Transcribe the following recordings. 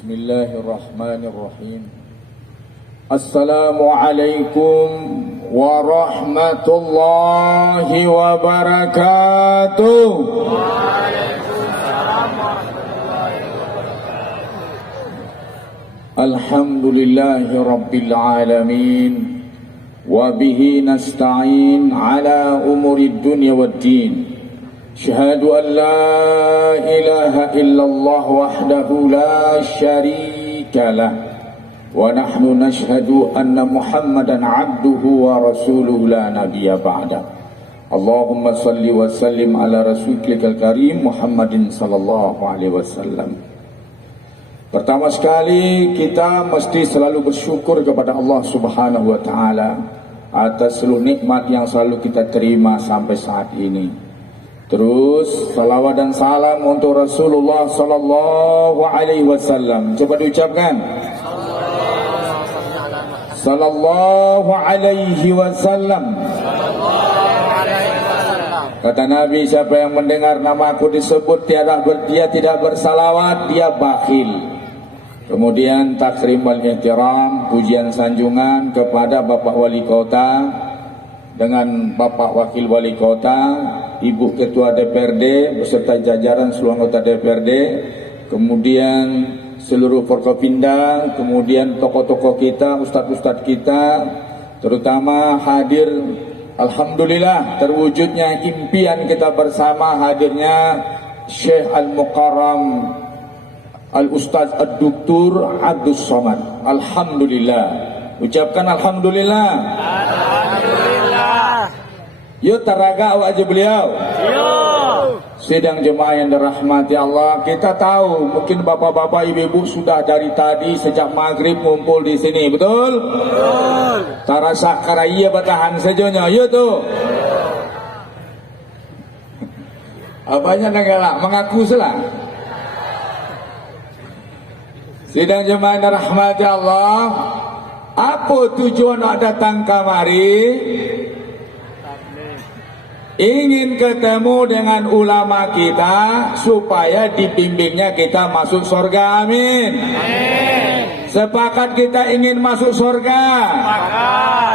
Bismillahirrahmanirrahim. Assalamualaikum warahmatullahi wabarakatuh. Alhamdulillahi rabbil alamin. Wa bihi nasta'in ala umurid dunya waddin. Syahadu an la ilaha illallah wahdahu la syarika lah. Wa nahnu nashhadu anna Muhammadan abduhu wa rasuluhu la nabiyya ba'da. Allahumma salli wa sallim ala rasulika karim Muhammadin sallallahu alaihi wasallam. Pertama sekali kita mesti selalu bersyukur kepada Allah Subhanahu wa taala atas seluruh nikmat yang selalu kita terima sampai saat ini. Terus salawat dan salam untuk Rasulullah sallallahu alaihi wasallam. Coba diucapkan. Sallallahu alaihi wasallam. Kata Nabi, siapa yang mendengar nama aku disebut dia tidak bersalawat, dia bakhil. Kemudian takrim wal ihtiram, pujian sanjungan kepada Bapak Wali Kota dengan Bapak Wakil Wali Kota, Ibu Ketua DPRD beserta jajaran seluruh anggota DPRD, kemudian seluruh Forkopimda, kemudian tokoh-tokoh kita, ustadz-ustadz kita, terutama hadir. Alhamdulillah terwujudnya impian kita bersama, hadirnya Syekh Al-Mukarram Al-Ustadz Ad-Duktur Abdus Somad. Alhamdulillah. Ucapkan Alhamdulillah. Alhamdulillah. Yuk taraga wajib beliau. Yuk. Sidang jemaah yang dirahmati Allah, kita tahu mungkin bapak-bapak ibu-ibu sudah dari tadi sejak maghrib ngumpul di sini, betul? Betul. Tarasa karaya batahan sejonya, yuk tuh. Abahnya negara mengaku salah. Sidang jemaah yang dirahmati Allah, apa tujuan datang kamari? Ingin ketemu dengan ulama kita supaya dibimbingnya kita masuk surga, amin. Sepakat kita ingin masuk surga.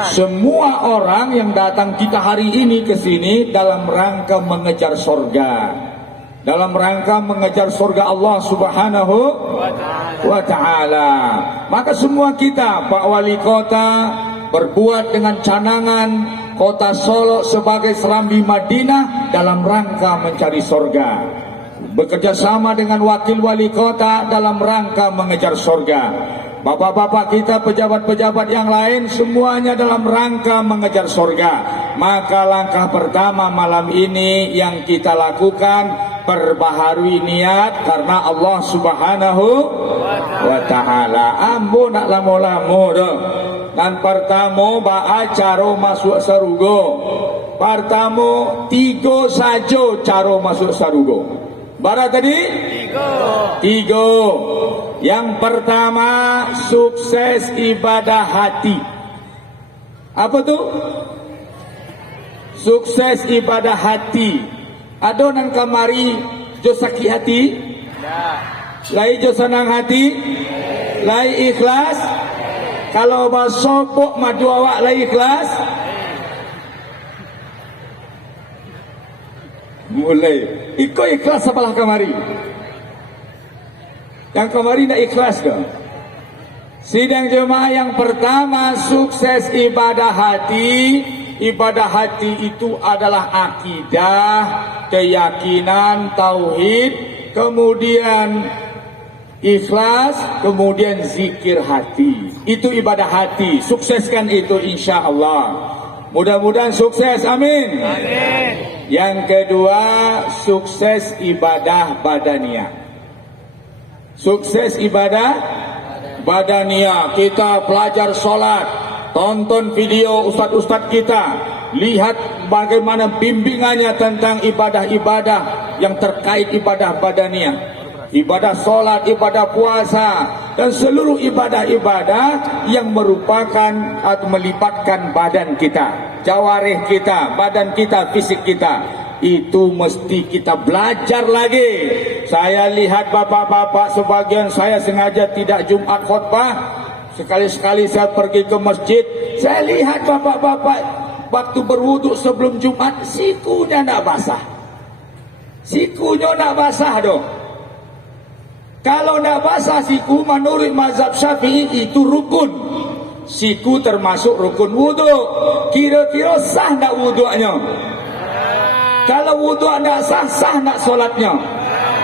Semua orang yang datang kita hari ini ke sini dalam rangka mengejar surga, dalam rangka mengejar surga Allah Subhanahu wa ta'ala. Maka semua kita, Pak Wali Kota, berbuat dengan canangan Kota Solo sebagai serambi Madinah dalam rangka mencari surga. Bekerja sama dengan Wakil Wali Kota dalam rangka mengejar surga. Bapak-bapak kita, pejabat-pejabat yang lain, semuanya dalam rangka mengejar surga. Maka langkah pertama malam ini yang kita lakukan, perbaharui niat karena Allah Subhanahu wa ta'ala. Ambo nak lamo-lamo dah. Dan pertama ba caro masuk sarugo. Pertama 3 saja caro masuk sarugo. Bara tadi? 3. Yang pertama, sukses ibadah hati. Apa tuh? Sukses ibadah hati. Ada nang kamari jo sakit hati? Lai jo senang hati? Lai ikhlas? Kalau basopok madu awak lai ikhlas? Mulai. Iko ikhlas sebelah kamari. Yang kamari nak ikhlas ke? Sidang jemaah yang pertama, sukses ibadah hati. Ibadah hati itu adalah akidah, keyakinan, tauhid, kemudian ikhlas, kemudian zikir hati. Itu ibadah hati. Sukseskan itu insya Allah. Mudah-mudahan sukses, amin. Amin. Yang kedua, sukses ibadah badaniyah. Sukses ibadah badaniyah. Kita belajar sholat, tonton video ustadz-ustadz kita, lihat bagaimana bimbingannya tentang ibadah-ibadah yang terkait ibadah badaniyah, ibadah sholat, ibadah puasa, dan seluruh ibadah-ibadah yang merupakan atau melibatkan badan kita, jawarih kita, badan kita, fisik kita. itu mesti kita belajar lagi. Saya lihat bapak-bapak sebagian, saya sengaja tidak Jumat khutbah, sekali-sekali saya pergi ke masjid, saya lihat bapak-bapak waktu berwudu sebelum Jumat, sikunya nak basah. Sikunya nak basah dong. Kalau nak basah siku menurut mazhab Syafi'i itu rukun. Siku termasuk rukun wudu. Kira-kira sah nak wudunya? Kalau wudu nak sah, sah nak solatnya?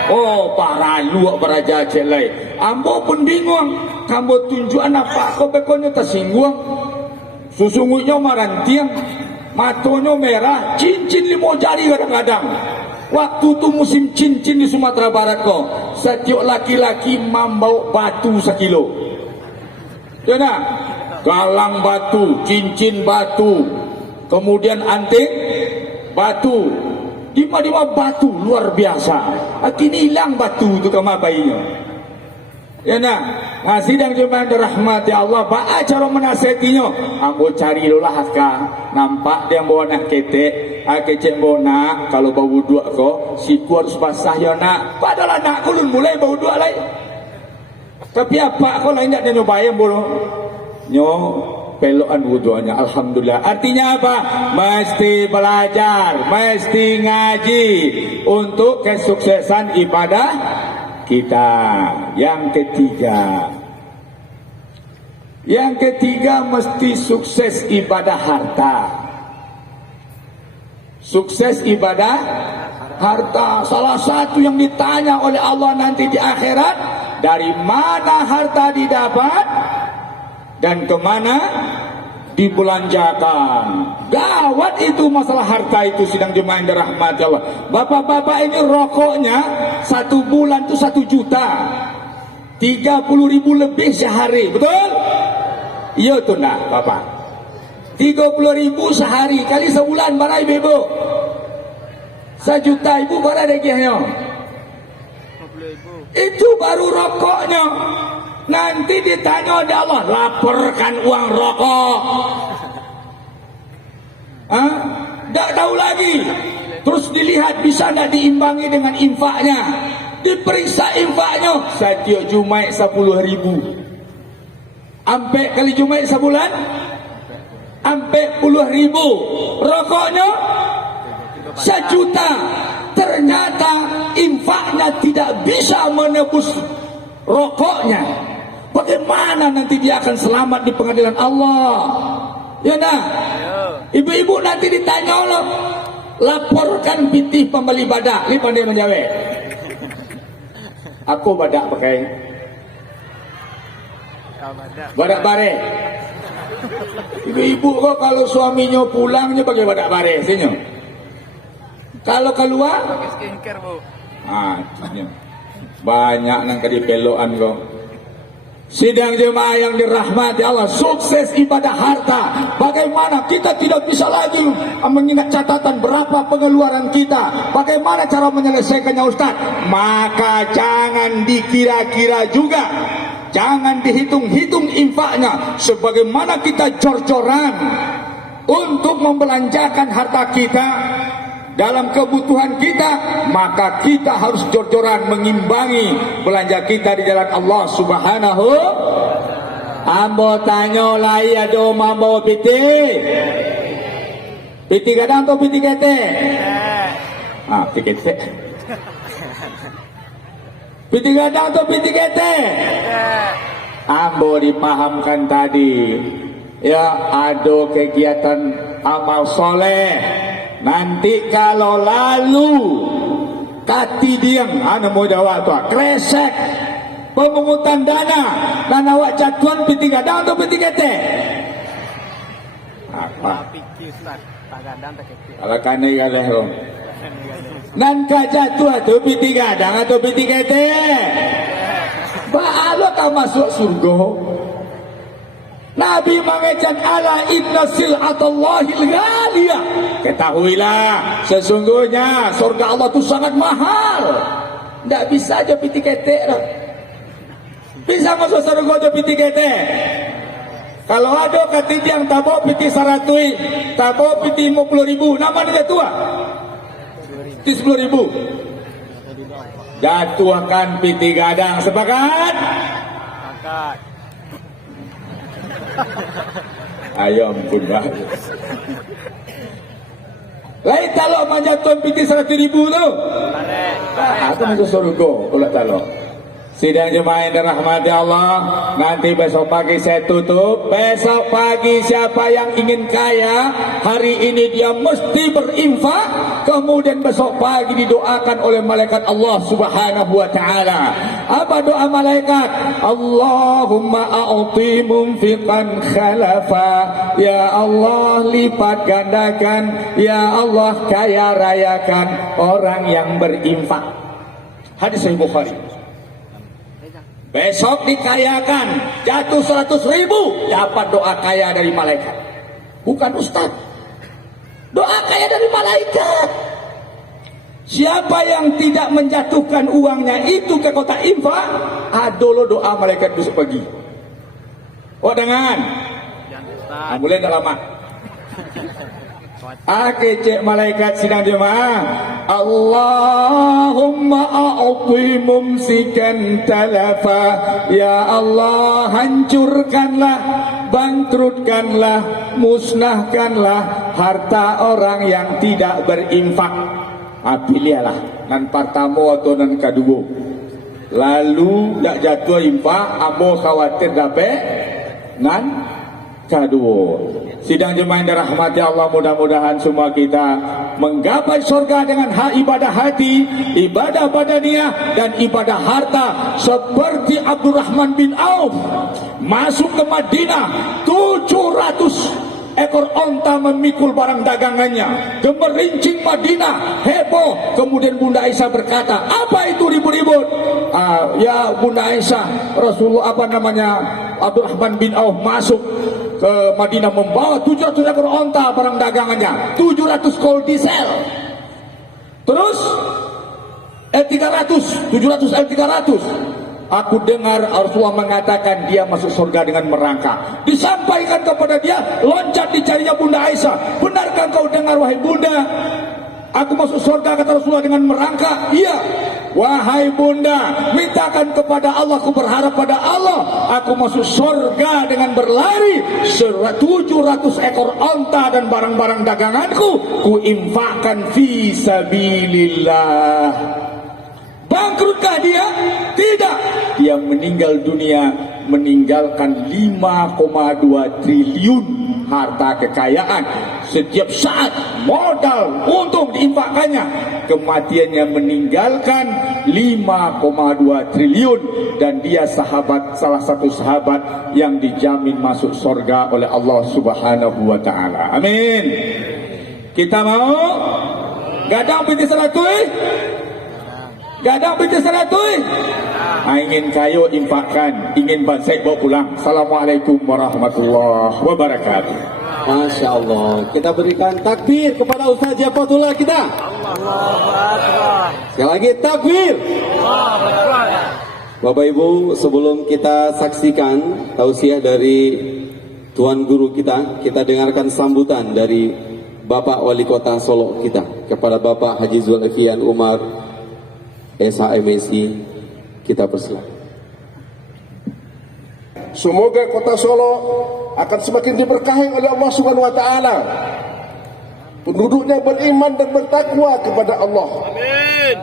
Oh, para luak beraja celai. Ambo pun bingung. Kamu tunjuk apa? Kau bekonya tersinggung. Sesungguhnya marantiang, matonya merah, cincin 5 jari kadang-kadang. Waktu itu musim cincin di Sumatera Barat kok, setiap laki-laki membawa batu 1 kilo. Ya nak? Galang batu, cincin batu, kemudian anting batu, lima batu luar biasa. Kini hilang batu itu kemana bayinya? Ya nak, sidang jemaah dirahmati Allah, pak cara menasihatinya, ambo cari dulu lah nampak dia bawa nak ketek, kecek bona kalau bau dua ko, siku harus basah ya nak. Padahal anak kulun mulai bau dua lagi. Tapi apa kau lain tak nyoba yang bolo, nyo pelokan wudunya, alhamdulillah. Artinya apa? Mesti belajar, mesti ngaji untuk kesuksesan ibadah kita. Yang ketiga mesti sukses ibadah harta. Sukses ibadah harta. Salah satu yang ditanya oleh Allah nanti di akhirat, dari mana harta didapat dan kemana dibelanjakan. Gawat itu masalah harta itu, sidang jemaah yang dirahmati Allah. Bapak-bapak ini rokoknya 1 bulan itu 1 juta, 30.000 lebih sehari, betul? Iya tuh nak bapak, 30.000 sehari kali sebulan barai bebo 1 juta ibu berapa dekiahnya? Itu baru rokoknya. Nanti ditanya oleh Allah, laporkan uang rokok. Tak tahu lagi. Terus dilihat bisa tidak diimbangi dengan infaknya. Diperiksa infaknya. Setiap Jumat 10.000. Ampe kali Jumat sebulan, ampe 10.000. Rokoknya 1 juta. Ternyata infaknya tidak bisa menebus rokoknya. Bagaimana nanti dia akan selamat di pengadilan Allah? Ya nah, ibu-ibu nanti ditanya Allah, laporkan pitih pembeli badak. Ini pandai menjawab. Aku badak pakai badak bare. Ibu-ibu kok kalau suaminya pulangnya pakai badak bare sini. Kalau keluar pakai skincare, Bu. Banyak nang kadi pelokan kok. Sidang jemaah yang dirahmati Allah, sukses ibadah harta. Bagaimana kita tidak bisa lagi mengingat catatan berapa pengeluaran kita, bagaimana cara menyelesaikannya Ustaz? Maka jangan dikira-kira juga, jangan dihitung-hitung infaknya. Sebagaimana kita jor-joran untuk membelanjakan harta kita dalam kebutuhan kita, maka kita harus jor-joran mengimbangi belanja kita di jalan Allah Subhanahu. Ambo tanyo lai ado mambo piti gadang atau piti kete? Piti kete. Piti gadang atau piti kete? Ambo dipahamkan tadi, ya ada kegiatan amal soleh. Nanti kalau lalu kati diang, mau jawab tuh kresek pemungutan dana dan awak jatuhan piti gadang atau piti kete? Apa? Kalau kane galeh rom. Nan kajatuh atau piti gadang atau piti kete? Ba alo ka masuk surga? Nabi mengejan ala inna sil'atallahil ghaliyah. Ketahuilah, sesungguhnya surga Allah itu sangat mahal. Tidak bisa aja piti ketek. Bisa masuk surga aja piti ketek. Kalau ada kata yang tabo piti 100, tabo piti 50.000, nama dia tua. 10.000. Jatuhkan piti gadang, sepakat? Sepakat. Ayo ampun bah. Lain kalau menjatuhkan piti 100.000 tu. Aku masuk surga kalau talok. Sidang jemaah yang dirahmati Allah, nanti besok pagi saya tutup. Besok pagi siapa yang ingin kaya, hari ini dia mesti berinfak. Kemudian besok pagi didoakan oleh malaikat Allah Subhanahu wa taala. Apa doa malaikat? Allahumma a'ti munfiqan khalafa. Ya Allah, lipat gandakan. Ya Allah, kaya rayakan orang yang berinfak. Hadis Sahih Bukhari. Besok dikayakan, jatuh 100.000, dapat doa kaya dari malaikat. Bukan ustaz. Doa kaya dari malaikat. Siapa yang tidak menjatuhkan uangnya itu ke kotak infak, adolo doa malaikat besok pagi. Oh dengan, mulai dah lama. Kecek malaikat sidang jemaah. Allahumma a'ti mumsikan talafa. Ya Allah, hancurkanlah, bangkrutkanlah, musnahkanlah harta orang yang tidak berinfak. Pilihlah nan pertama atau nan kedua. Lalu tak jatuh infak, amo khawatir dapat nan kedua. Sidang jemaah yang dirahmati Allah, mudah-mudahan semua kita menggapai surga dengan ibadah hati, ibadah badaniah dan ibadah harta seperti Abdurrahman bin Auf masuk ke Madinah 700 ekor onta memikul barang dagangannya, gemerincing Madinah heboh. Kemudian Bunda Aisyah berkata, apa itu ribut-ribut? Ya Bunda Aisyah, Rasulullah Abdurrahman bin Auf masuk ke Madinah membawa 700 ekor onta barang dagangannya, 700 kol diesel, terus L300, 700 L300. Aku dengar Rasulullah mengatakan dia masuk surga dengan merangkak. Disampaikan kepada dia, loncat dicarinya Bunda Aisyah. Benarkah kau dengar wahai Bunda? Aku masuk surga kata Rasulullah dengan merangkak. Iya. Wahai Bunda, mintakan kepada Allah, aku berharap pada Allah, aku masuk surga dengan berlari 700 ekor onta dan barang-barang daganganku ku infakkan fi sabilillah. Bangkrutkah dia? Tidak. Dia meninggal dunia meninggalkan 5,2 triliun harta kekayaan. Setiap saat modal untung diinfakkannya. Kematiannya meninggalkan 5,2 triliun dan dia salah satu sahabat yang dijamin masuk surga oleh Allah Subhanahu wa taala. Amin. Kita mau gadang piti 100? Gadang piti 100? Ingin kayu infakkan, ingin bansai bawa pulang. Assalamualaikum warahmatullahi wabarakatuh. Masya Allah. Kita berikan takbir kepada Ustaz Jafatullah kita. Sekali lagi takbir. Bapak Ibu, sebelum kita saksikan tausiah dari Tuan Guru kita dengarkan sambutan dari Bapak Wali Kota Solo kita kepada Bapak Haji Zulfian Umar SHMSI. Kita persilakan. Semoga kota Solo akan semakin diberkahi oleh Allah Subhanahu wa taala. Penduduknya beriman dan bertakwa kepada Allah. Amin.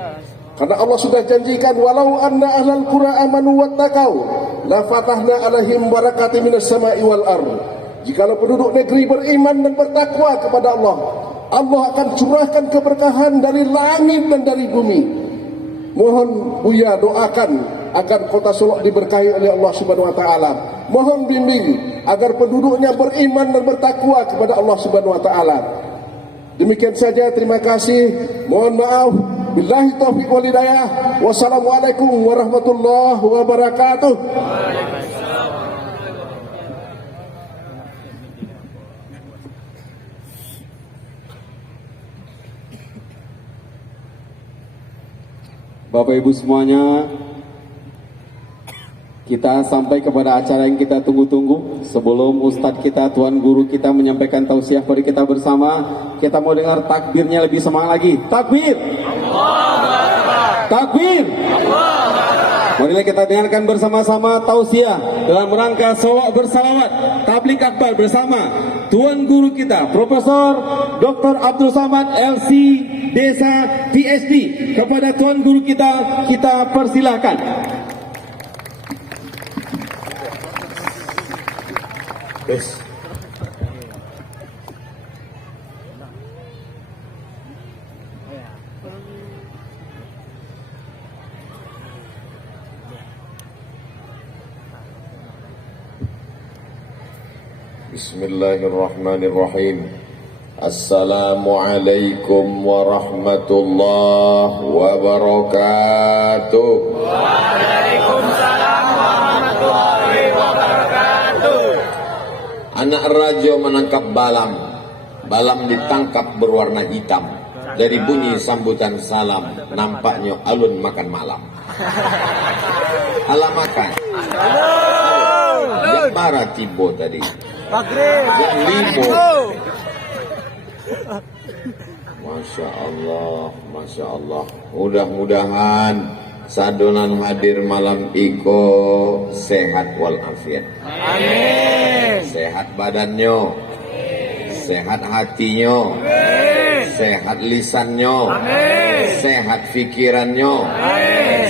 Karena Allah sudah janjikan, walau anna ahlal qura amanu wattaqau la fatahna alaihim barakatin minas sama'i wal ardh. Jikalau penduduk negeri beriman dan bertakwa kepada Allah, Allah akan curahkan keberkahan dari langit dan dari bumi. Mohon Buya doakan agar kota Solo diberkahi oleh Allah Subhanahu wa taala. Mohon bimbing agar penduduknya beriman dan bertakwa kepada Allah Subhanahu wa taala. Demikian saja, terima kasih. Mohon maaf. Billahi taufiq wal hidayah. Wassalamualaikum warahmatullahi wabarakatuh. Bapak Ibu semuanya, kita sampai kepada acara yang kita tunggu-tunggu. Sebelum Ustadz kita, Tuan Guru kita menyampaikan tausiah pada kita bersama, kita mau dengar takbirnya lebih semangat lagi. Takbir! Takbir! Marilah kita dengarkan bersama-sama tausiah dalam rangka Solok bersalawat Tablik Akbar bersama Tuan Guru kita Profesor Dr. Abdul Samad LC Desa PhD. Kepada Tuan Guru kita persilahkan. Yes. Bismillahirrahmanirrahim. Assalamualaikum warahmatullahi wabarakatuh. Waalaikumsalam warahmatullahi wabarakatuh. Anak raja menangkap balam. Balam ditangkap berwarna hitam. Dari bunyi sambutan salam, nampaknya alun makan malam. Alah makan. Yang marah tibo tadi. Yang libo. Masya Allah, Masya Allah. Mudah-mudahan sadonan hadir malam iko sehat walafiat. Amin. Sehat badannya, sehat hatinya, sehat lisannya, sehat pikirannya,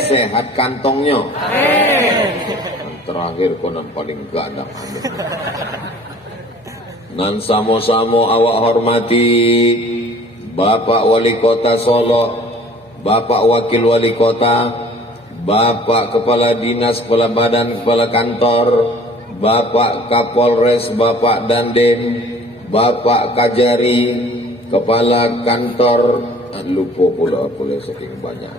sehat kantongnya. Terakhir konon paling gandang. Nan samo-samo awak hormati Bapak Wali Kota Solo, Bapak Wakil Wali Kota, Bapak Kepala Dinas, Kepala Badan, Kepala Kantor, Bapak Kapolres, Bapak Dandim, Bapak Kajari, Kepala Kantor, lupa pula saking banyak.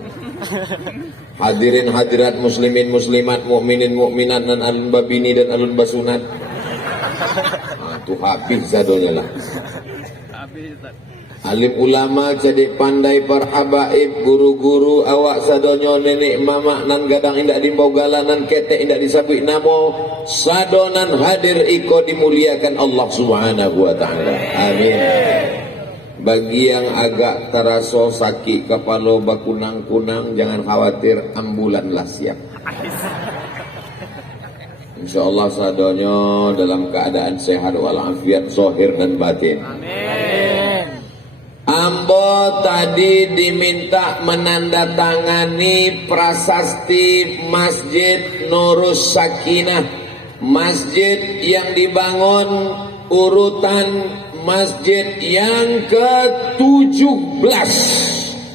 Hadirin hadirat muslimin muslimat, mukminin mukminat, dan alun babini dan alun basunat. Itu habis zadonya lah. Alim ulama jadi pandai para habaib, guru-guru awak sadonyo nenek mama nan gadang indak dimbogala nan ketek indak disabui namo sadonan hadir iko dimuliakan Allah Subhanahu wa taala. Amin. Bagi yang agak terasa sakit kepala bakunang-kunang, jangan khawatir, ambulanlah siap. InsyaAllah sadonyo dalam keadaan sehat walafiat zahir dan batin. Amin. Ambo tadi diminta menandatangani prasasti Masjid Nurus Sakinah, masjid yang dibangun urutan masjid yang ke-17.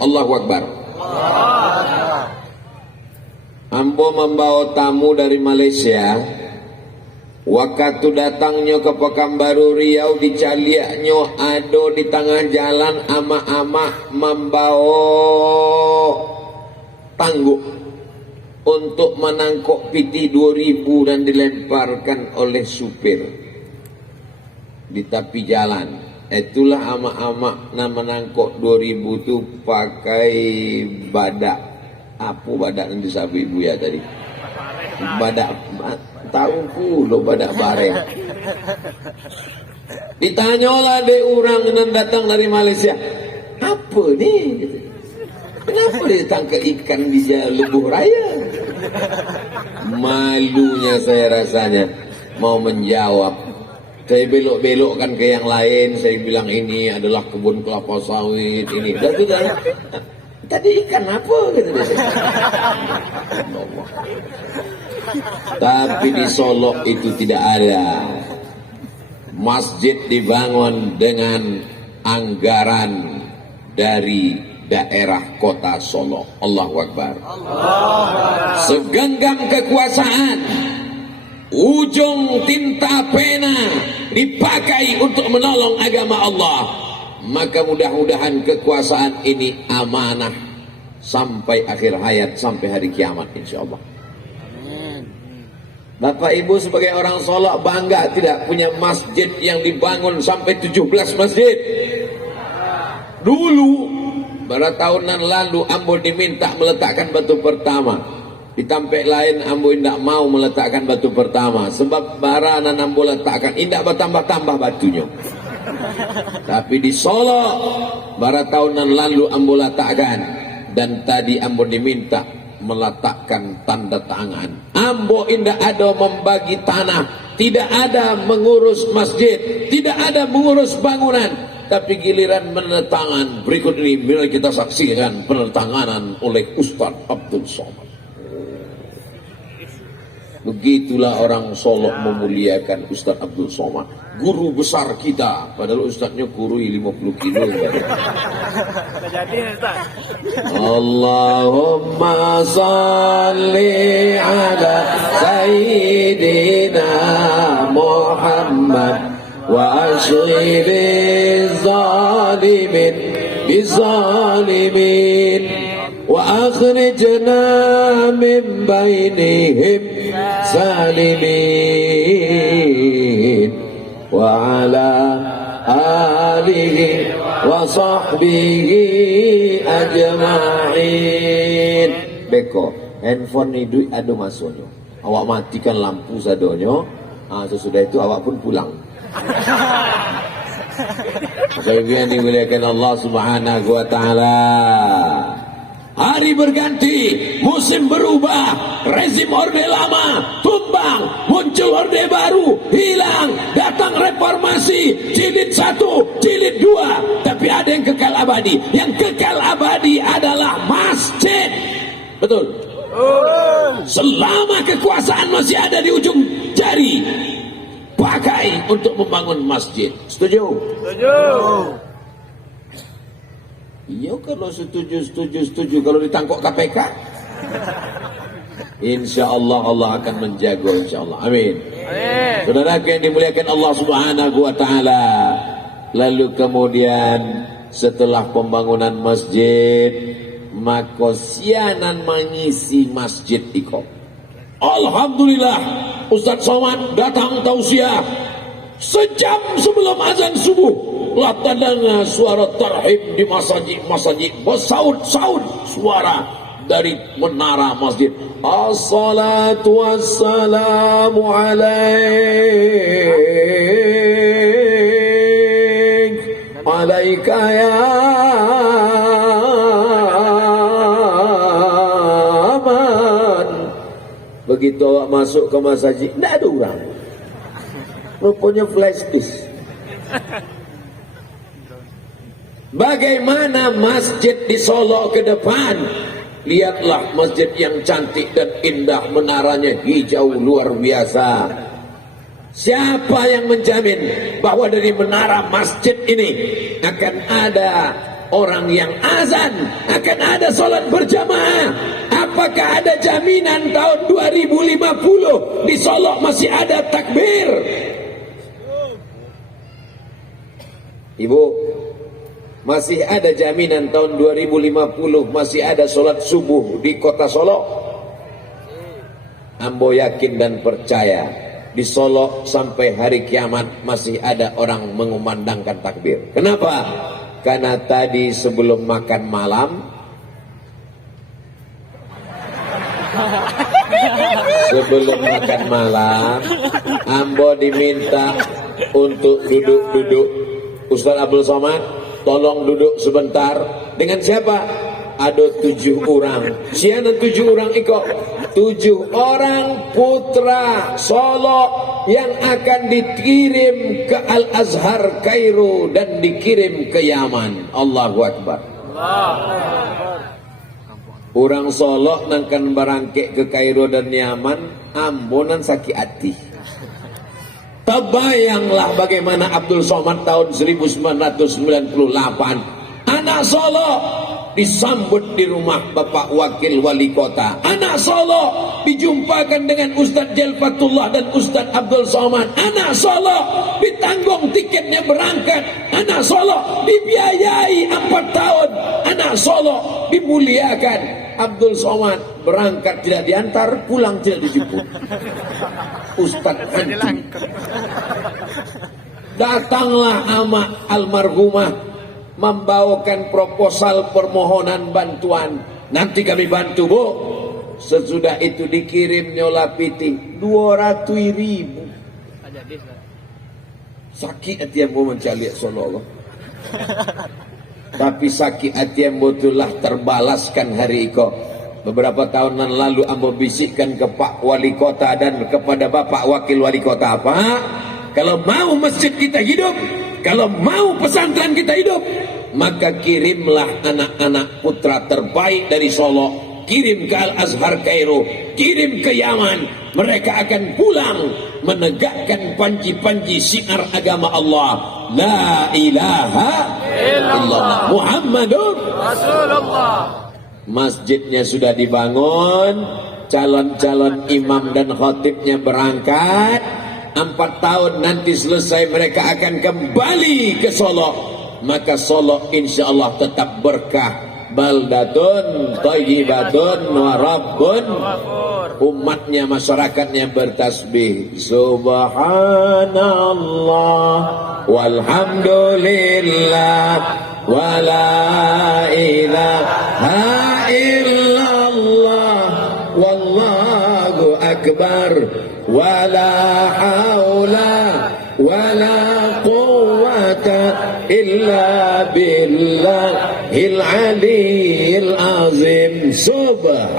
Allahu Akbar. Ambo membawa tamu dari Malaysia. Waktu datangnya ke Pekanbaru Riau, di Caliaknya ado di tengah jalan ama-ama membawa tangguh untuk menangkap piti 2000 dan dilemparkan oleh supir di tepi jalan. Itulah ama-ama na menangkap 2000 itu pakai badak. Apa badak yang disabu ibu ya tadi? Badak, tahu pula badak bareng. Ditanyalah deh orang yang datang dari Malaysia, apa ni? Kenapa dia tangkap ikan di Lubuh Raya? Malunya saya rasanya mau menjawab. Saya belok-belokkan ke yang lain. Saya bilang ini adalah kebun kelapa sawit ini. Dan sudah. Tadi ikan apa? Gitu. Tapi di Solo itu tidak ada. Masjid dibangun dengan anggaran dari daerah kota Solo. Allahu Akbar. Segenggam kekuasaan, ujung tinta pena dipakai untuk menolong agama Allah. Maka mudah-mudahan kekuasaan ini amanah sampai akhir hayat, sampai hari kiamat insyaallah. Bapak Ibu sebagai orang Solo bangga tidak punya masjid yang dibangun sampai 17 masjid. Dulu pada tahunan lalu Ambo diminta meletakkan batu pertama. Di tampek lain ambo indak mau meletakkan batu pertama sebab baranan ambo letakkan indak bertambah-tambah batunya. Tapi di Solo bara tahunan lalu ambo letakkan dan tadi ambo diminta meletakkan tanda tangan. Ambo indak ada membagi tanah, tidak ada mengurus masjid, tidak ada mengurus bangunan, tapi giliran menetangan berikut ini bila kita saksikan penetanganan oleh Ustaz Abdul Somad. Begitulah orang Solo memuliakan Ustaz Abdul Somad, guru besar kita, padahal Ustaznya kurui 50 kilo. Allahumma salli ala Sayyidina Muhammad wa ashribi zalimin bizalimin wa akhrijna min bainihim salimin wa ala alihi wa sahbihi ajma'in. Beko handphone ni duit ada masuknya, awak matikan lampu sadonyo, sesudah itu awak pun pulang. Yang dimuliakan Allah Subhanahu wa taala. Hari berganti, musim berubah, rezim orde lama tumbang, muncul orde baru, hilang, datang reformasi, jilid 1, jilid 2, tapi ada yang kekal abadi. Yang kekal abadi adalah masjid. Betul? Selama kekuasaan masih ada di ujung jari, pakai untuk membangun masjid. Setuju? Setuju. Iya, kalau setuju. Kalau ditangkap KPK, insya Allah Allah akan menjaga, insya Allah. Amin. Saudara yang dimuliakan Allah Subhanahu wa taala. Lalu kemudian setelah pembangunan masjid, maka sianan mengisi masjid iko. Alhamdulillah, Ustaz Somad datang tausiah sejam sebelum azan subuh. Latadana suara tarhib di masjid bersaut-saut suara dari menara masjid. Assalatu wassalamu alaika ya man. Begitu awak masuk ke masjid, tidak ada orang, rupanya flash disk. Bagaimana masjid di Solo ke depan? Lihatlah masjid yang cantik dan indah, menaranya hijau luar biasa. Siapa yang menjamin bahwa dari menara masjid ini akan ada orang yang azan, akan ada sholat berjamaah? Apakah ada jaminan tahun 2050 di Solo masih ada takbir? Ibu, masih ada jaminan tahun 2050 masih ada sholat subuh di kota Solo? Ambo yakin dan percaya di Solo sampai hari kiamat masih ada orang mengumandangkan takbir. Kenapa? Karena tadi sebelum makan malam, Ambo diminta untuk duduk-duduk. Ustaz Abdul Somad, tolong duduk sebentar. Dengan siapa? Ada 7 orang. Siapa 7 orang iko? 7 orang putra Solo yang akan dikirim ke Al-Azhar Kairo dan dikirim ke Yaman. Allahu Akbar. Orang Solo nangkan barangke ke Kairo dan Yaman, ambonan sakit hati. Terbayanglah bagaimana Abdul Somad tahun 1998 anak Solo disambut di rumah Bapak Wakil Wali Kota. Anak Solo dijumpakan dengan Ustadz Jalfatullah dan Ustadz Abdul Somad. Anak Solo ditanggung tiketnya berangkat. Anak Solo dibiayai 4 tahun. Anak Solo dimuliakan. Abdul Somad berangkat tidak diantar, pulang tidak dijemput. Ustadz hancur. Datanglah amak almarhumah membawakan proposal permohonan bantuan. Nanti kami bantu, Bu. Sesudah itu dikirim nyola piti 200.000. Sakit hati yang mau mencari Solo Allah. Tapi sakit hati yang betulah terbalaskan hari iko. Beberapa tahunan lalu ambo bisikkan ke Pak Wali Kota dan kepada Bapak Wakil Wali Kota, apa? Kalau mau masjid kita hidup, kalau mau pesantren kita hidup, maka kirimlah anak-anak putra terbaik dari Solo, kirim ke Al-Azhar Kairo, kirim ke Yaman. Mereka akan pulang menegakkan panji-panji syiar agama Allah, la ilaha illallah Muhammadur Rasulullah. Masjidnya sudah dibangun, calon-calon imam dan khatibnya berangkat. 4 tahun nanti selesai mereka akan kembali ke Solo. Maka Solo insya Allah tetap berkah. Baldatun thayyibatun wa rabbun. Umatnya, masyarakatnya bertasbih subhanallah walhamdulillah wa la ilaha illallah wallahu akbar wa la haula wa la quwwata illa billahil aliyyil azim. Subhanallah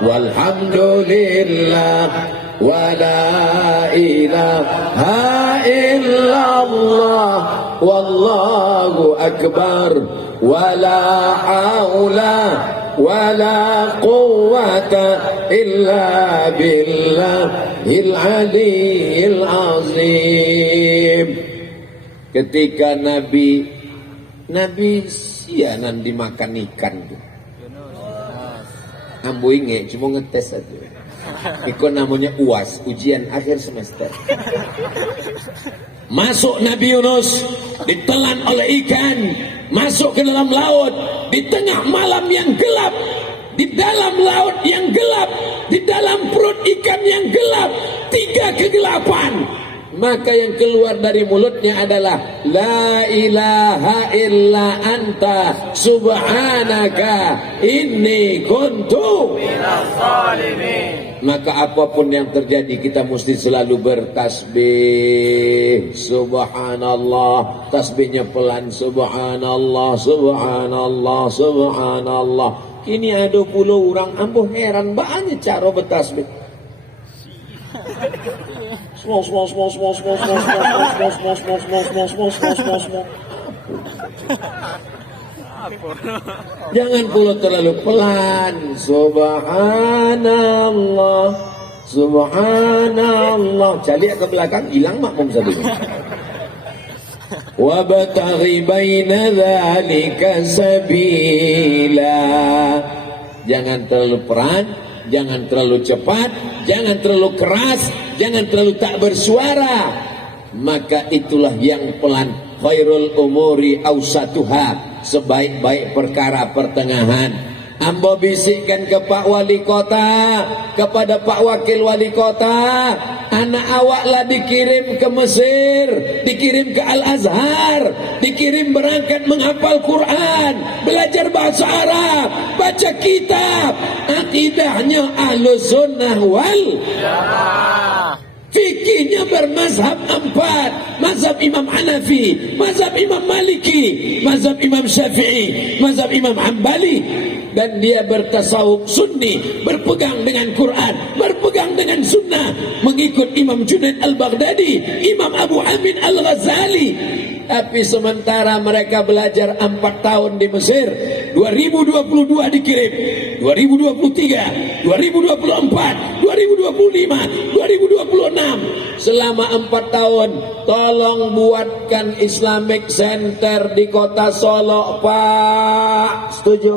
walhamdulillah wa la ilaha illallah wallahu akbar wa la haula wa la quwwata illa billahil aliyyil azim. Ketika Nabi sianan dimakan ikan tuh. Ambo inge cuma ngetes aja. Itu namanya UAS, ujian akhir semester. Masuk Nabi Yunus, ditelan oleh ikan, masuk ke dalam laut, di tengah malam yang gelap, di dalam laut yang gelap, di dalam perut ikan yang gelap, 3 kegelapan. Maka yang keluar dari mulutnya adalah la ilaha illa anta subhanaka inni kuntu minaz zalimin. Maka apapun yang terjadi kita mesti selalu bertasbih subhanallah. Tasbihnya pelan, subhanallah, subhanallah, subhanallah. Kini ada puluh orang ambo heran banyak cara bertasbih. Jangan pula terlalu pelan. Subhanallah, subhanallah. Calik ke belakang, hilang makmum satu. Wabtaghi baina dzalika sabila. Jangan terlalu pelan, jangan terlalu cepat, jangan terlalu keras, jangan terlalu tak bersuara. Maka itulah yang pelan. Khairul umuri awsatuha, sebaik-baik perkara pertengahan. Ambo bisikkan ke Pak Wali Kota, kepada Pak Wakil Wali Kota, anak awaklah dikirim ke Mesir, dikirim ke Al-Azhar, dikirim berangkat menghafal Quran, belajar bahasa Arab, baca kitab, akidahnya Ahlus Sunnah wal Jamaah. Fikihnya bermazhab 4, mazhab Imam Hanafi, mazhab Imam Maliki, mazhab Imam Syafi'i, mazhab Imam Hanbali. Dan dia bertasawuf sunni, berpegang dengan Quran, berpegang dengan sunnah, mengikut Imam Junaid Al-Baghdadi, Imam Abu Hamid Al-Ghazali. Tapi sementara mereka belajar 4 tahun di Mesir, 2022 dikirim, 2023, 2024, 2025, 2026. Selama 4 tahun, tolong buatkan Islamic Center di kota Solo, Pak. Setuju?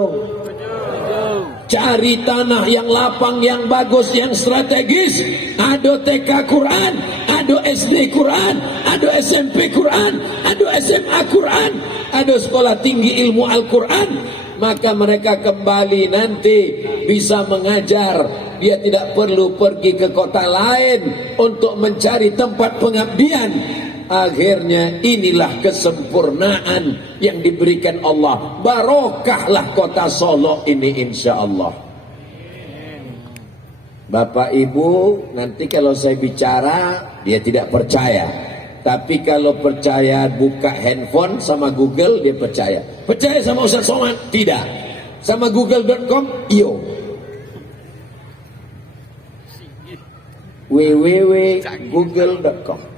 Cari tanah yang lapang, yang bagus, yang strategis. Ada TK Quran, ada SD Quran, ada SMP Quran, ada SMA Quran, ada sekolah tinggi ilmu Al-Quran. Maka mereka kembali nanti bisa mengajar. Dia tidak perlu pergi ke kota lain untuk mencari tempat pengabdian. Akhirnya inilah kesempurnaan yang diberikan Allah. Barokahlah kota Solo ini insya Allah. Bapak Ibu, nanti kalau saya bicara dia tidak percaya. Tapi kalau percaya buka handphone sama Google dia percaya. Percaya sama Ustaz Somad? Tidak. Sama google.com? Iyo. www.google.com.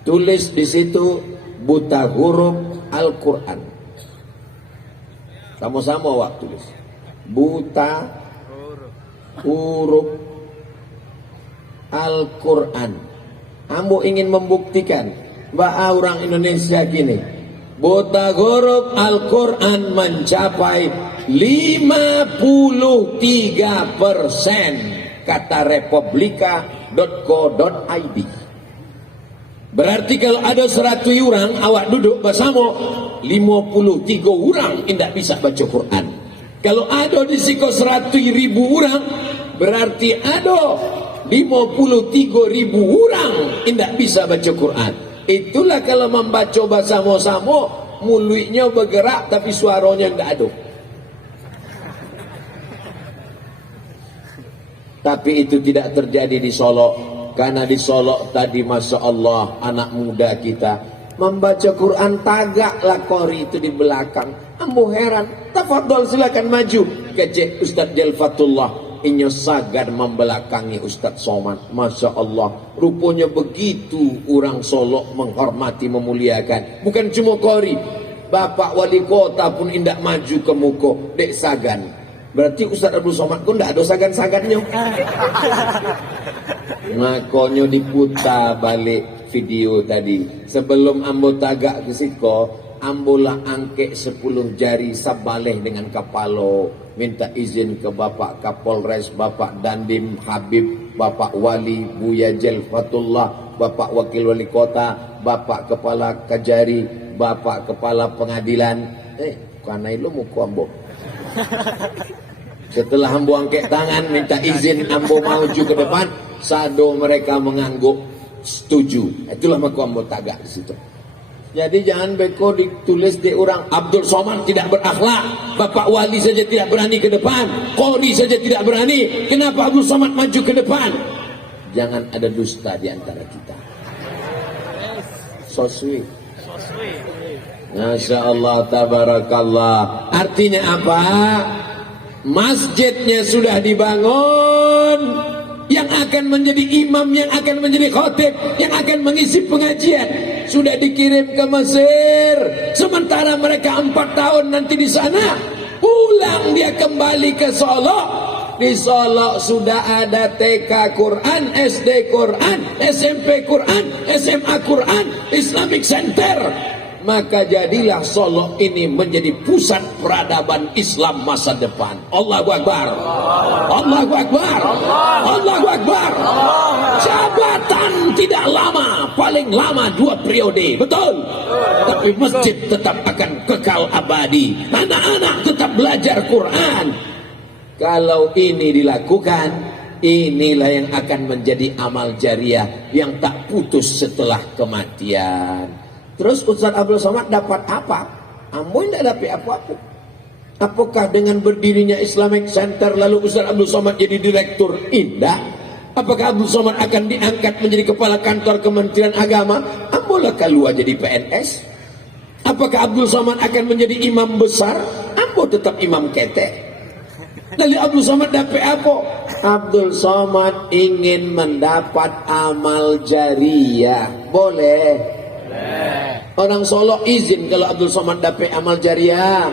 Tulis di situ buta huruf Al-Quran. Sama-sama waktu tulis. Buta huruf Al-Quran. Ambo ingin membuktikan bahwa orang Indonesia gini. Buta huruf Al-Quran mencapai 53%, kata republika.co.id. Berarti kalau ada 100 orang awak duduk bersama, 53 orang tidak bisa baca Quran. Kalau ada di siko 100.000 orang, berarti ada 53.000 orang tidak bisa baca Quran. Itulah kalau membaca bersama-sama, mulutnya bergerak tapi suaranya tidak ada. Tapi itu tidak terjadi di Solo. Karena di Solo tadi Masya Allah anak muda kita membaca Quran tagaklah kori itu di belakang. Ambo heran. Tafadhol silakan maju. Kecek Ustaz Jalfatullah inyo sagar membelakangi Ustaz Somad. Masya Allah. Rupanya begitu orang Solo menghormati memuliakan. Bukan cuma kori. Bapak wali kota pun indak maju ke muka. Dek sagan. Berarti Ustaz Abdul Somad pun tidak ada sagan-sagannya. Makanya diputar balik video tadi. Sebelum ambo tagak ke siko, ambo lah angke 10 jari sabaleh dengan kepala. Minta izin ke Bapak Kapolres, Bapak Dandim Habib, Bapak Wali Buya Jalfatullah, Bapak Wakil Wali Kota, Bapak Kepala Kajari, Bapak Kepala Pengadilan. Karena itu muku ambo. Setelah ambo angkat tangan minta izin ambo maju ke depan, sado mereka mengangguk setuju. Itulah maku ambo tagak di situ. Jadi jangan beko ditulis di orang Abdul Somad tidak berakhlak, Bapak Wali saja tidak berani ke depan, Qori saja tidak berani. Kenapa Abdul Somad maju ke depan? Jangan ada dusta di antara kita. So sweet. Masya Allah, tabarakallah. Artinya apa? Masjidnya sudah dibangun, yang akan menjadi imam, yang akan menjadi khotib, yang akan mengisi pengajian sudah dikirim ke Mesir. Sementara mereka 4 tahun nanti di sana, pulang dia kembali ke Solo. Di Solo sudah ada TK Quran, SD Quran, SMP Quran, SMA Quran, Islamic Center. Maka jadilah Solo ini menjadi pusat peradaban Islam masa depan. Allahu Akbar. Allahu Akbar. Allahu Akbar. Jabatan tidak lama, paling lama 2 periode. Betul. Tapi masjid tetap akan kekal abadi. Anak-anak tetap belajar Quran. Kalau ini dilakukan, inilah yang akan menjadi amal jariah yang tak putus setelah kematian. Terus Ustaz Abdul Somad dapat apa? Ambo tidak dapat apa-apa. Apakah dengan berdirinya Islamic Center lalu Ustaz Abdul Somad jadi direktur? Tidak. Apakah Abdul Somad akan diangkat menjadi kepala kantor Kementerian Agama? Ambo lah keluar jadi PNS. Apakah Abdul Somad akan menjadi imam besar? Ambo tetap imam ketek. Lalu Abdul Somad dapat apa? Abdul Somad ingin mendapat amal jariah. Boleh. Orang Solo izin kalau Abdul Somad dapat amal jariah.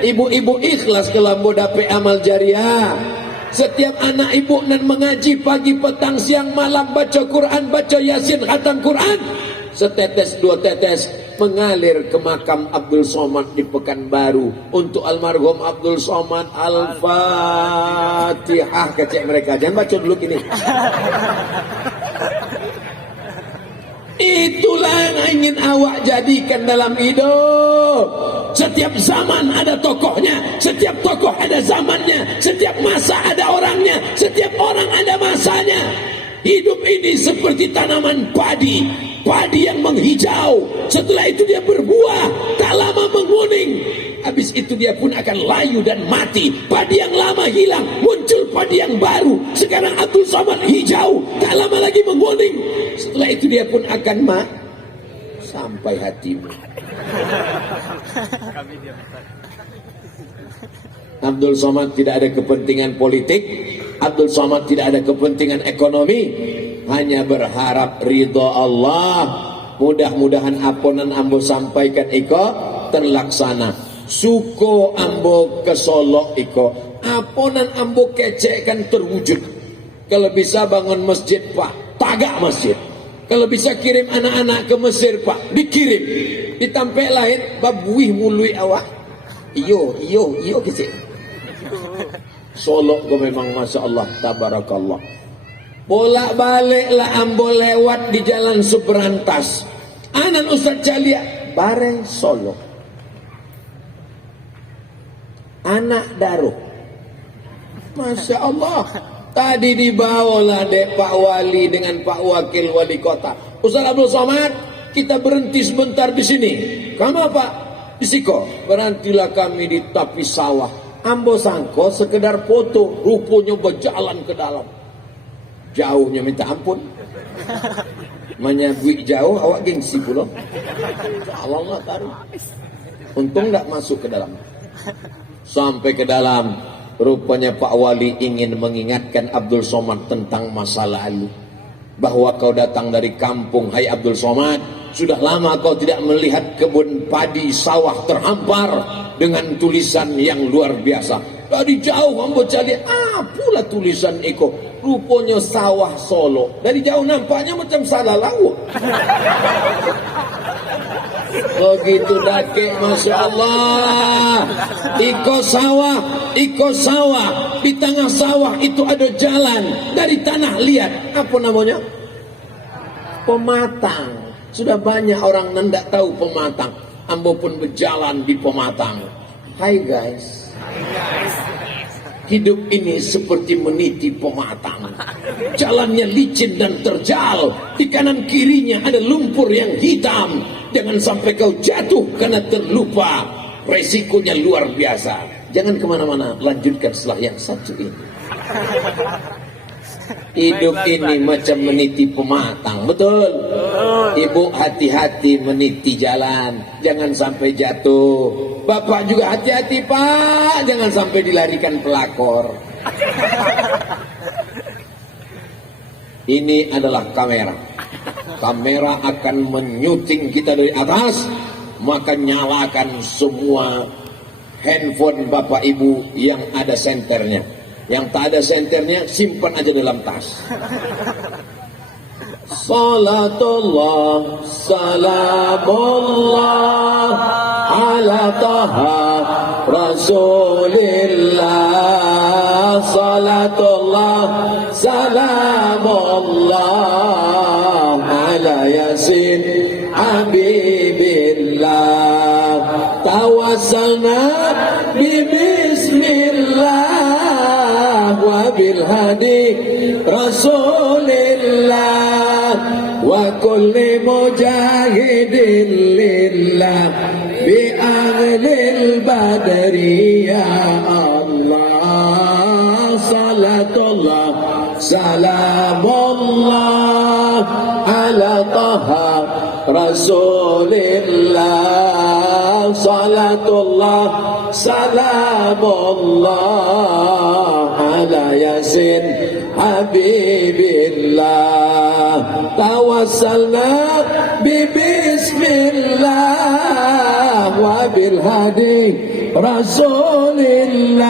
Ibu-ibu ikhlas kalau mau dapat amal jariah. Setiap anak ibu nan mengaji pagi, petang, siang, malam, baca Quran, baca Yasin, khatam Quran, setetes 2 tetes mengalir ke makam Abdul Somad di Pekanbaru untuk almarhum Abdul Somad. Al-Fatihah. Kecek mereka, jangan baca dulu gini. Itulah yang ingin awak jadikan dalam hidup. Setiap zaman ada tokohnya, setiap tokoh ada zamannya, setiap masa ada orangnya, setiap orang ada masanya. hidup ini seperti tanaman padi, padi yang menghijau, setelah itu dia berbuah, tak lama menguning, habis itu dia pun akan layu dan mati. Padi yang lama hilang, muncul padi yang baru. Sekarang Abdul Somad hijau, tak lama lagi menguning, setelah itu dia pun akan sampai hatimu. Abdul Somad tidak ada kepentingan politik, Abdul Somad tidak ada kepentingan ekonomi, hanya berharap ridho Allah. Mudah-mudahan aponan ambo sampaikan iko terlaksana. Suko ambo ke Solo iko, aponan ambo kecekkan terwujud. Kalau bisa bangun masjid Pak, tagak masjid. Kalau bisa kirim anak-anak ke Mesir Pak, dikirim. Ditampai lain babuih mului awak. Iyo kecil. Solo kau memang Masya Allah, tabarakallah. Bolak-baliklah ambo lewat di jalan Subrantas. Anan Ustaz Calia bareng Solo. Anak Daruh. Masya Allah. Tadi dibawalah dek Pak Wali dengan Pak Wakil Wali Kota. Ustaz Abdul Somad, kita berhenti sebentar di sini. Kamu Pak? Di Siko. Berhentilah kami di tepi sawah. Ambo sangko sekedar foto, rupanya berjalan ke dalam. Jauhnya minta ampun. Menyabui jauh, awak gengsi pula. Allah taruh. Untung tak masuk ke dalam. Sampai ke dalam, rupanya Pak Wali ingin mengingatkan Abdul Somad tentang masa lalu. Bahwa kau datang dari kampung, hai Abdul Somad. Sudah lama kau tidak melihat kebun padi sawah terhampar dengan tulisan yang luar biasa. Dari jauh ambo cari, pula tulisan iko. Rupanya sawah Solo. Dari jauh nampaknya macam salah laut. Begitu dake, Masya Allah. Iko sawah. Di tengah sawah itu ada jalan. Dari tanah liat. Apa namanya? Pematang. Sudah banyak orang nendak tahu Pematang. Ambo pun berjalan di Pematang. Hai guys. Hidup ini seperti meniti pematang. Jalannya licin dan terjal. Di kanan kirinya ada lumpur yang hitam. Jangan sampai kau jatuh karena terlupa. Resikonya luar biasa. Jangan kemana-mana. Lanjutkan setelah yang satu ini. Hidup ini macam meniti pematang. Betul. Ibu hati-hati meniti jalan. Jangan sampai jatuh. Bapak juga hati-hati Pak. Jangan sampai dilarikan pelakor. Ini adalah kamera. Kamera akan menyuting kita dari atas. Maka nyalakan semua handphone Bapak Ibu yang ada senternya. Yang tak ada senternya simpan aja dalam tas. Salatullah salamullah ala taha rasulillah. Salatullah salamullah ala yasin habibillah. Tawassalna bismillah wa bil hadi rasulillah wa kulli mujahidin lillah bi ahlil badri ya Allah. Salatullah salamullah ala taha rasulillah. Salatullah salamullah ala yasin habibillah. Tawassalna bismillah wa bil hadi rasulillah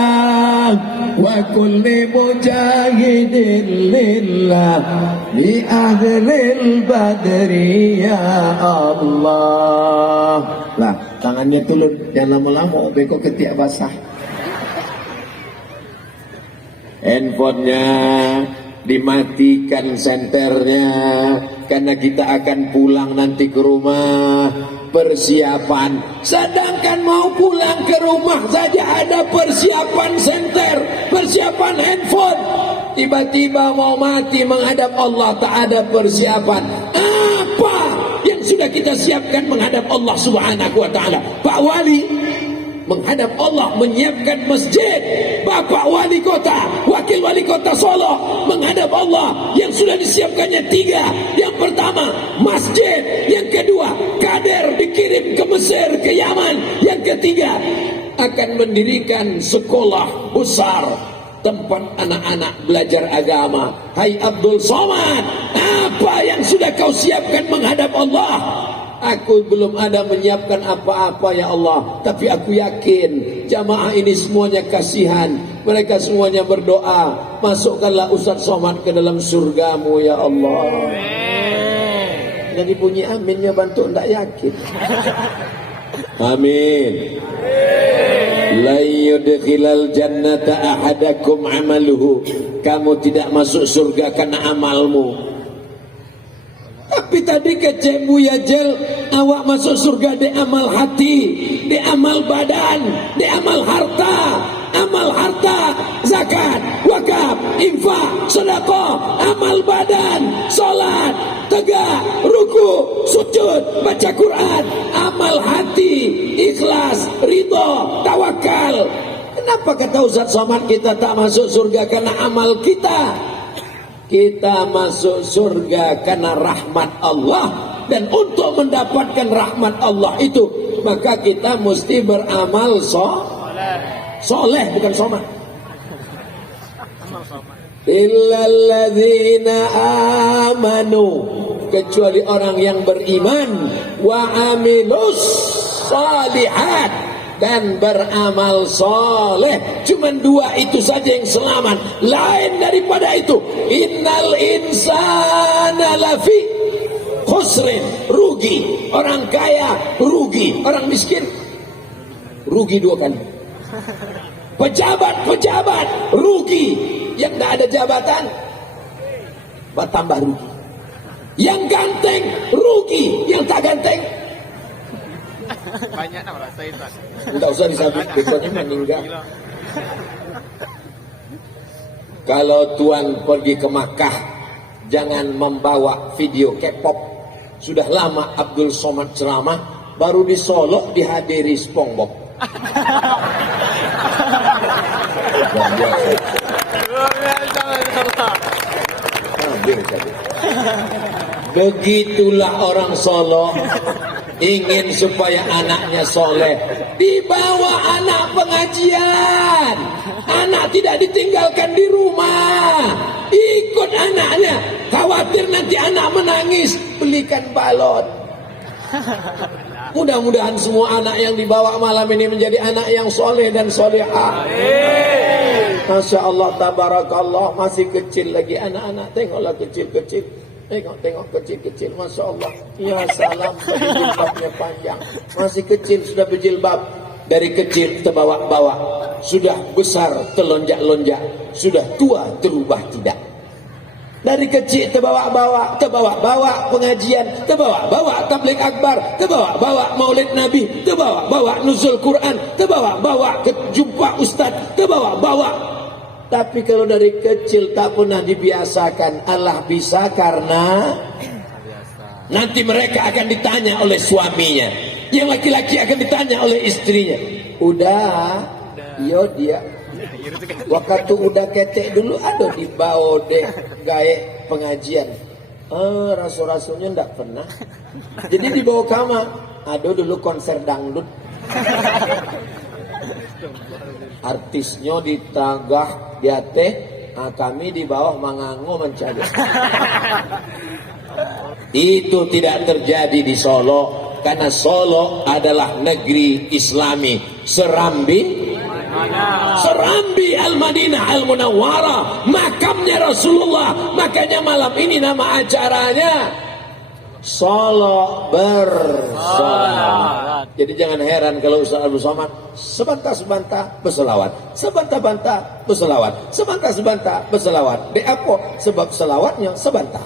wa kulli mujahidin lillah li ahlil badri ya Allah. Lah, tangannya turun, jangan lama-lama bengkok ketiak basah. Handphonenya dimatikan senternya karena kita akan pulang nanti ke rumah. Persiapan, sedangkan mau pulang ke rumah saja ada persiapan senter, persiapan handphone. tiba-tiba mau mati menghadap Allah, tak ada persiapan. Apa yang sudah kita siapkan menghadap Allah Subhanahu wa taala? Pak Wali menghadap Allah menyiapkan masjid. Bapak Wali Kota, Wakil Wali Kota Solo menghadap Allah yang sudah disiapkannya 3. Yang pertama masjid, yang kedua kader dikirim ke Mesir, ke Yaman, yang ketiga akan mendirikan sekolah besar tempat anak-anak belajar agama. Hai Abdul Somad, apa yang sudah kau siapkan menghadap Allah? Aku belum ada menyiapkan apa-apa ya Allah, tapi aku yakin jamaah ini semuanya kasihan, mereka semuanya berdoa. Masukkanlah Ustaz Somad ke dalam surgamu ya Allah. Jadi bunyi aminnya bantu ndak yakin. Amin. La yudkhilal jannata ahadakum amaluhu. Kamu tidak masuk surga karena amalmu. Tapi tadi kece Buya Jel, awak masuk surga di amal hati, di amal badan, di amal harta. Amal harta, zakat, wakaf, infak, sedekah, amal badan, salat, tegak, ruku, sujud, baca Quran. Amal hati, ikhlas, ridha, tawakal. Kenapa kata Ustaz Somad kita tak masuk surga karena amal kita? Kita masuk surga karena rahmat Allah, dan untuk mendapatkan rahmat Allah itu maka kita mesti beramal soleh, bukan somad. Illalladzina amanu, kecuali orang yang beriman, wa amilus salihat, dan beramal soleh. Cuman 2 itu saja yang selamat. Lain daripada itu, innal insana lafi khusrin, rugi. Orang kaya rugi, orang miskin rugi 2 kali. Pejabat rugi, yang tidak ada jabatan bertambah rugi. Yang ganteng rugi, yang tak ganteng banyak nak rasa itu. tidak usah disabit, besoknya meninggal. Kalau tuan pergi ke Makkah, jangan membawa video K-pop. Sudah lama Abdul Somad ceramah, baru di Solo dihadiri SpongeBob. Begitulah orang Solo ingin supaya anaknya soleh, dibawa anak pengajian. Anak tidak ditinggalkan di rumah, ikut anaknya. Khawatir nanti anak menangis, belikan balon. Mudah-mudahan semua anak yang dibawa malam ini menjadi anak yang soleh dan solehah. Masya Allah, tabarakallah, masih kecil lagi anak-anak. Tengoklah kecil-kecil. Tengok kecil-kecil, Masya Allah. Ya salam, jilbabnya panjang. Masih kecil sudah berjilbab. Dari kecil terbawa-bawa, sudah besar terlonjak-lonjak, sudah tua terubah tidak. Dari kecil terbawa-bawa pengajian, terbawa-bawa tabligh akbar, terbawa-bawa maulid Nabi, terbawa-bawa nuzul Quran, terbawa-bawa jumpa ustaz, terbawa-bawa. Tapi kalau dari kecil tak pernah dibiasakan, Allah bisa karena nanti mereka akan ditanya oleh suaminya, yang laki-laki akan ditanya oleh istrinya. Udah, yo dia. Waktu udah ketek dulu, ada dibawa deh gaya pengajian. Rasul-rasulnya ndak pernah. Jadi dibawa kamar, ada dulu konser dangdut. Artisnya ditagah dia teh, kami di bawah mangango mencari. Itu tidak terjadi di Solo, karena Solo adalah negeri Islami. Serambi Al-Madinah Al-Munawwarah, makamnya Rasulullah. Makanya malam ini nama acaranya Solo bersolawat. Jadi jangan heran kalau Ustaz Abdul Somad sebantah-sebantah berselawat, sebantah-bantah berselawat, sebantah-sebantah berselawat. De apa? Sebab selawatnya sebantah.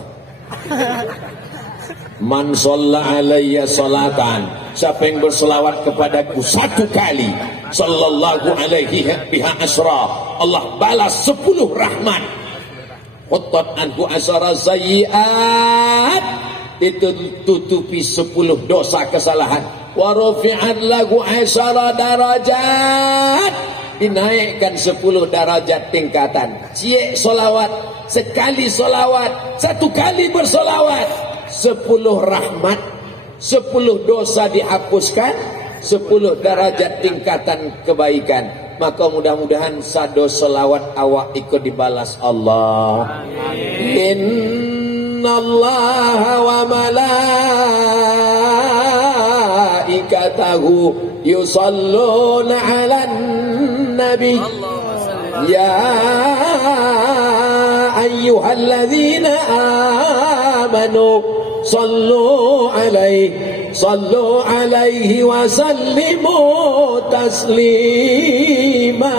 Man shalla alayya salatan, siapa yang berselawat kepadaku 1 kali, sallallahu alaihi biha asra, Allah balas 10 rahmat. Khuttat anhu asyara sayyi'at, ditutupi 10 dosa kesalahan. Wa rufi'at lahu asyara darajat, dinaikkan 10 derajat tingkatan. Cie solawat, sekali solawat, 1 kali bersolawat, 10 rahmat, 10 dosa dihapuskan, 10 derajat tingkatan kebaikan. Maka mudah-mudahan sado solawat awak ikut dibalas Allah. Inna Allah wa malaikatahu yusalluna ala nabi ya ayyuhalladzina amanu sallu alaihi wa sallimu taslima.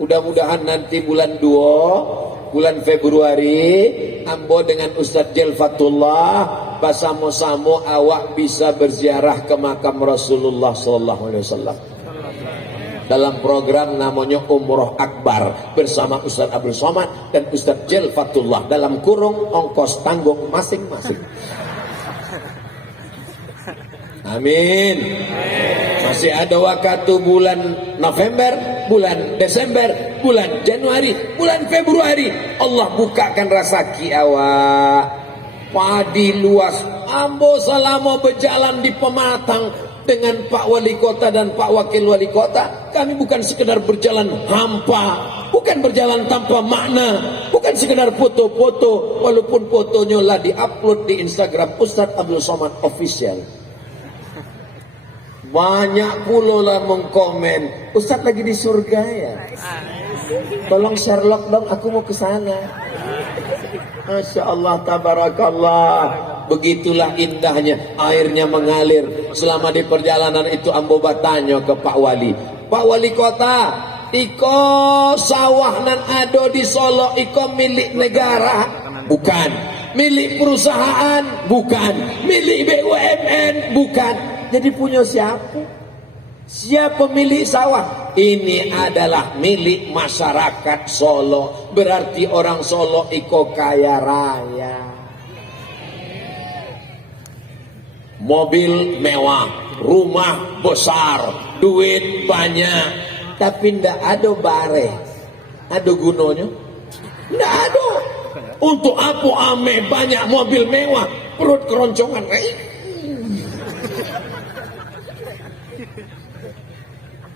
Mudah-mudahan nanti bulan 2, bulan Februari, ambo dengan Ustaz Jelfatullah basamo-samo awak bisa berziarah ke makam Rasulullah sallallahu alaihi wasallam. Dalam program namanya Umroh Akbar bersama Ustaz Abdul Somad dan Ustaz Jelfatullah, dalam kurung ongkos tanggung masing-masing. Amin. Masih ada waktu bulan November, bulan Desember, bulan Januari, bulan Februari. Allah bukakan rezeki awak. Padi luas. Ambo selama berjalan di Pematang dengan Pak Wali Kota dan Pak Wakil Wali Kota, kami bukan sekedar berjalan hampa, bukan berjalan tanpa makna, bukan sekedar foto-foto, walaupun fotonya lah diupload di Instagram Ustaz Abdul Somad Official. Banyak pula lah mengkomen, Ustaz lagi di surga ya, tolong Sherlock dong, aku mau ke sana. Masya Allah, tabarakallah. Begitulah indahnya, airnya mengalir. Selama di perjalanan itu ambo bertanya ke Pak Wali, Pak Wali Kota, iko sawah nan ado di Solo iko milik negara? Bukan. Milik perusahaan? Bukan. Milik BUMN? Bukan. Jadi punya siapa? Siapa pemilik sawah? Ini adalah milik masyarakat Solo. Berarti orang Solo iko kaya raya. Mobil mewah, rumah besar, duit banyak, tapi ndak ada bare. Ada gunanya? Ndak ada. Untuk apa ame banyak mobil mewah, perut keroncongan?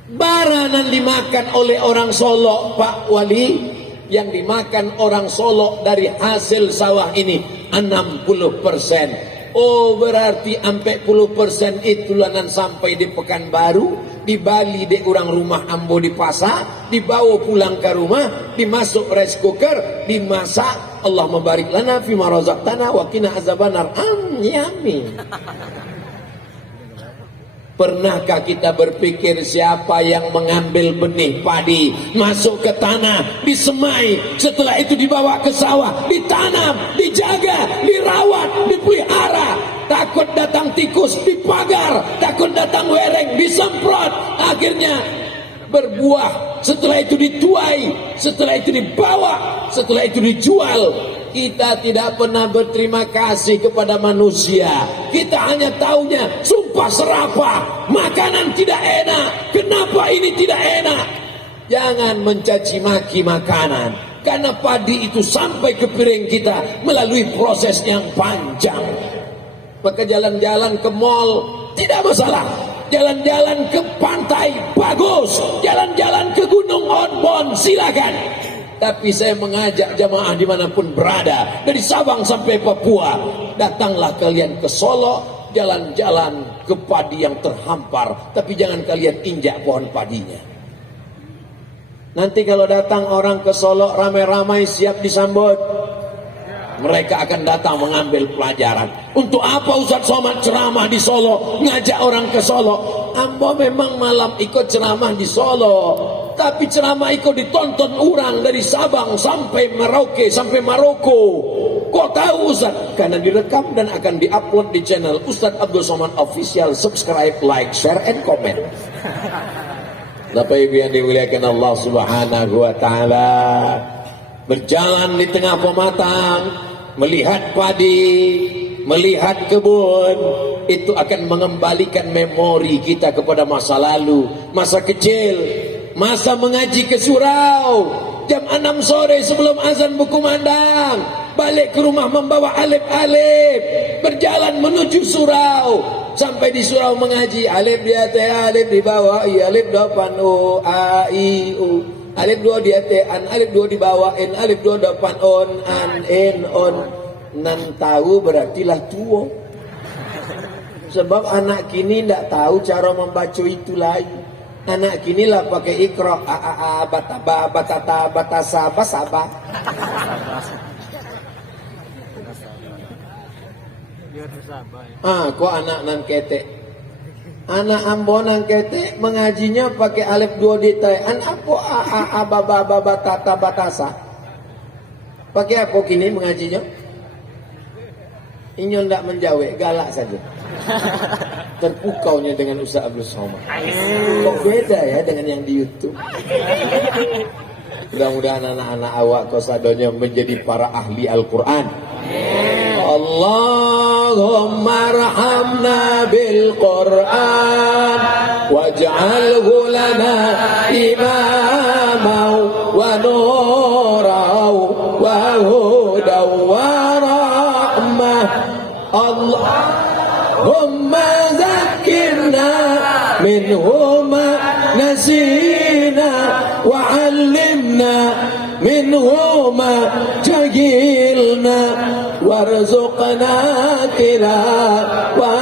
Baranan dimakan oleh orang Solo, Pak Wali, yang dimakan orang Solo dari hasil sawah ini 60%. Oh, berarti 40% itu lanan sampai di Pekanbaru, di Bali di orang rumah ambo di pasar, dibawa pulang ke rumah, dimasuk rice cooker, dimasak. Allah membarik lana fima razaqtana wa qina azabannar. Amin. Pernahkah kita berpikir siapa yang mengambil benih padi, masuk ke tanah, disemai, setelah itu dibawa ke sawah, ditanam, dijaga, dirawat, dipelihara, takut datang tikus, dipagar, takut datang wereng, disemprot, akhirnya berbuah, setelah itu dituai, setelah itu dibawa, setelah itu dijual. Kita tidak pernah berterima kasih kepada manusia. Kita hanya taunya sumpah serapah, makanan tidak enak, kenapa ini tidak enak. Jangan mencaci maki makanan, karena padi itu sampai ke piring kita melalui proses yang panjang. Maka jalan-jalan ke mall tidak masalah, jalan-jalan ke pantai bagus, jalan-jalan ke Gunung Onbon silakan. Tapi saya mengajak jamaah dimanapun berada, dari Sabang sampai Papua, datanglah kalian ke Solo, jalan-jalan ke padi yang terhampar, tapi jangan kalian injak pohon padinya. Nanti kalau datang orang ke Solo ramai-ramai siap disambut. Mereka akan datang mengambil pelajaran. Untuk apa Ustaz Somad ceramah di Solo, ngajak orang ke Solo? Ambo memang malam ikut ceramah di Solo, tapi ceramah ikut ditonton orang dari Sabang sampai Merauke, sampai Maroko. Kok tahu Ustaz? Karena direkam dan akan diupload di channel Ustaz Abdul Somad Official. Subscribe, like, share, and comment. Bapak Ibu yang dimuliakan Allah Subhanahu wa Ta'ala, berjalan di tengah pematang, melihat padi, melihat kebun, itu akan mengembalikan memori kita kepada masa lalu, masa kecil, masa mengaji ke surau, jam 6 sore sebelum azan berkumandang, balik ke rumah membawa alif-alif, berjalan menuju surau, sampai di surau mengaji, alif di atas, alif di bawah, i, alif depan, o, a, i, u, alif 2 di atas, an, alif 2 di bawah, in, alif 2 depan, on, an, in, on. Nan tahu berartilah tua. Sebab anak kini tidak tahu cara membaca itu lagi. Anak kini lah pakai ikra, a, bataba, batata, batasa, basaba. Kok anak nan ketek. Anak ambo nan ketek mengajinya pakai alif 2 detail. An apa a, baba, batata, batasa. Pakai apa kini mengajinya? Inyo tidak menjawab, galak saja. Terpukaunya dengan Ustaz Abdul Somad. Kok beda ya dengan yang di YouTube? Mudah-mudahan anak-anak awak kosadonya menjadi para ahli Al-Quran. Allahumma arhamna bil Quran waj'alhu lana imamaw wa nuraw wa hudaw wa Allahumma zakirna minhuma nasina wa 'allimna minhuma jahilna warzuqna tilawatahu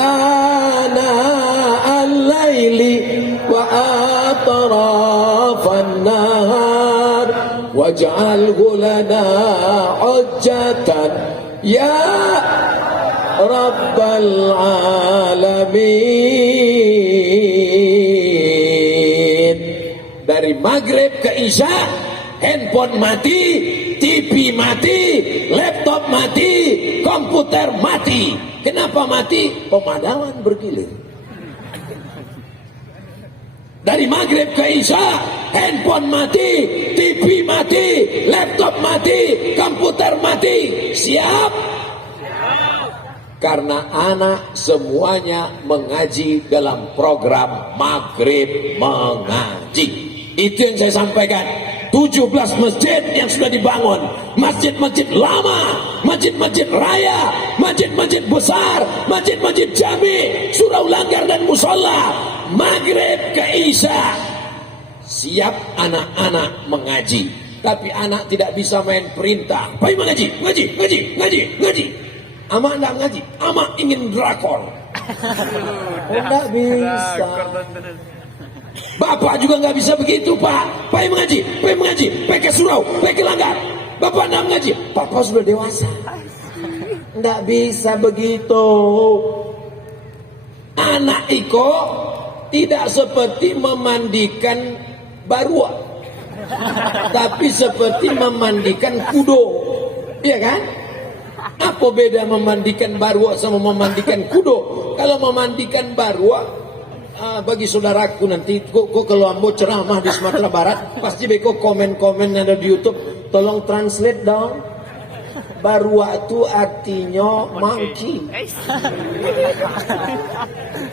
ana al-laili wa atrafan nahar waj'alhu lana hujjatan ya Rabbal Alamin. Dari maghrib ke isya, handphone mati, TV mati, laptop mati, komputer mati. Kenapa mati? Pemadaman bergilir. Dari maghrib ke isya, handphone mati, TV mati, laptop mati, komputer mati. Siap? Karena anak semuanya mengaji dalam program Maghrib Mengaji. Itu yang saya sampaikan. 17 masjid yang sudah dibangun, masjid-masjid lama, masjid-masjid raya, masjid-masjid besar, masjid-masjid jami, surau langgar dan musola, maghrib ke isya, siap anak-anak mengaji. Tapi anak tidak bisa main perintah, baik mengaji, ngaji. Amak tidak ngaji, amak ingin drakor. Tidak bisa. Bapak juga nggak bisa begitu, Pak. Pai mengaji, pai ke surau, pai ke langgar. Bapak nggak mengaji, Bapak sudah dewasa. Nggak bisa begitu. Anak iko tidak seperti memandikan barua, tapi seperti memandikan kudo, iya kan? Apa beda memandikan barua sama memandikan kudo? Kalau memandikan barua, bagi saudaraku nanti kok kalau ambo ceramah di Sumatera Barat pasti beko komen-komen ada di YouTube, tolong translate dong. Barua itu artinya monkey.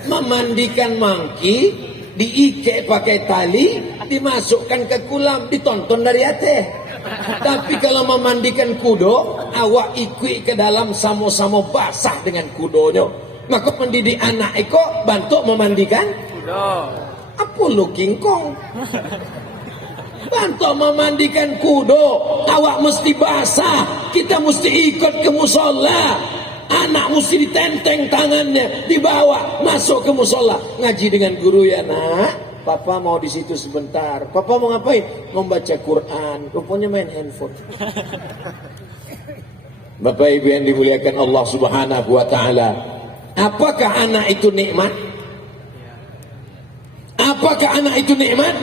Memandikan monkey diikat pakai tali, dimasukkan ke kolam, ditonton dari atas. Tapi kalau memandikan kudo, awak ikut ke dalam sama-sama basah dengan kudonya. Maka mendidik anak itu bantu memandikan kudo. Apa lu King Kong? Bantu memandikan kudo, awak mesti basah. Kita mesti ikut ke musola. Anak mesti ditenteng tangannya, dibawa masuk ke musola, ngaji dengan guru ya nak. Papa mau di situ sebentar. Papa mau ngapain? Membaca Quran. Rupanya main handphone. Bapak Ibu yang dimuliakan Allah Subhanahu wa taala. Apakah anak itu nikmat? Apakah anak itu nikmat?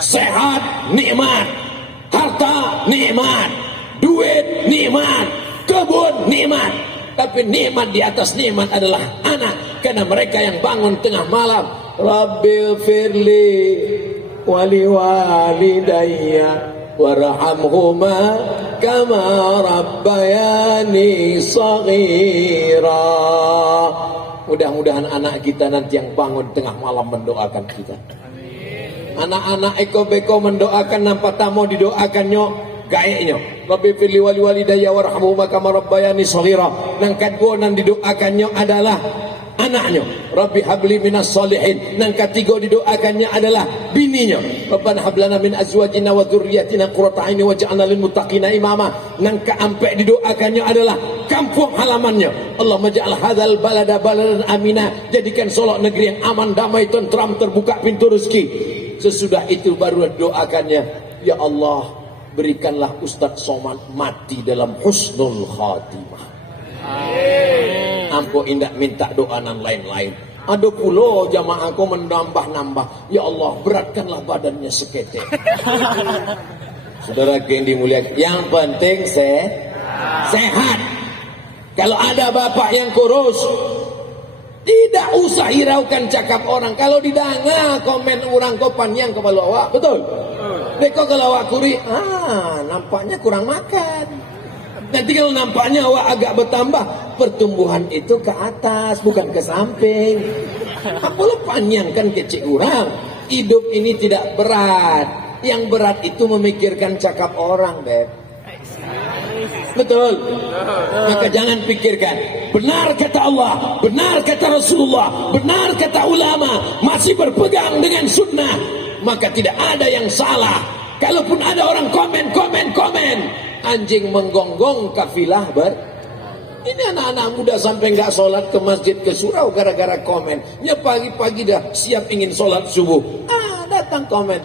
Sehat nikmat, harta nikmat, duit nikmat, kebun nikmat. Tapi nikmat di atas nikmat adalah anak, karena mereka yang bangun tengah malam, Rabbil firli wali walidayya warhamhuma kama rabbayani shaghira. Mudah-mudahan anak kita nanti yang bangun tengah malam mendoakan kita. Anak-anak eko beko mendoakan nampak tamu didoakannya gaeknya. Rabbi firli wali walidayya warhamhuma kama rabbayani shaghira. Nang kedua nan didoakannya adalah anaknya. Rabbi habli minas solihin. Nang ketiga didoakannya adalah bininya. Rabbana hablana min azwajina wa dzurriyyatina qurrata a'yun waj'alna lil muttaqina imama. Nang keempat didoakannya adalah kampung halamannya. Allah maj'al hadzal balada baladan amina. Jadikan Solok negeri yang aman, damai, tentram, terbuka pintu rezeki. Sesudah itu baru doakannya, ya Allah, berikanlah Ustadz Somad mati dalam husnul khatimah. Ampo indak minta doa dan lain-lain. Ada pula jamaahku menambah-nambah, ya Allah, beratkanlah badannya seketek. Saudara yang dimuliakan, yang penting sehat. Kalau ada bapak yang kurus, tidak usah hiraukan cakap orang. Kalau didanga komen orang kopan yang kepala awak, betul? Deko kalau awak kuri, nampaknya kurang makan. Nanti kalau nampaknya awak agak bertambah, pertumbuhan itu ke atas, bukan ke samping. Apalah panjangkan kecil orang. Hidup ini tidak berat. Yang berat itu memikirkan cakap orang, Beb. Betul. Maka jangan pikirkan. Benar kata Allah, benar kata Rasulullah, benar kata ulama, masih berpegang dengan sunnah, maka tidak ada yang salah. Kalaupun ada orang komen, anjing menggonggong kafilah ini anak-anak muda sampai nggak sholat ke masjid ke surau gara-gara komen. Ya pagi-pagi dah siap ingin sholat subuh, datang komen,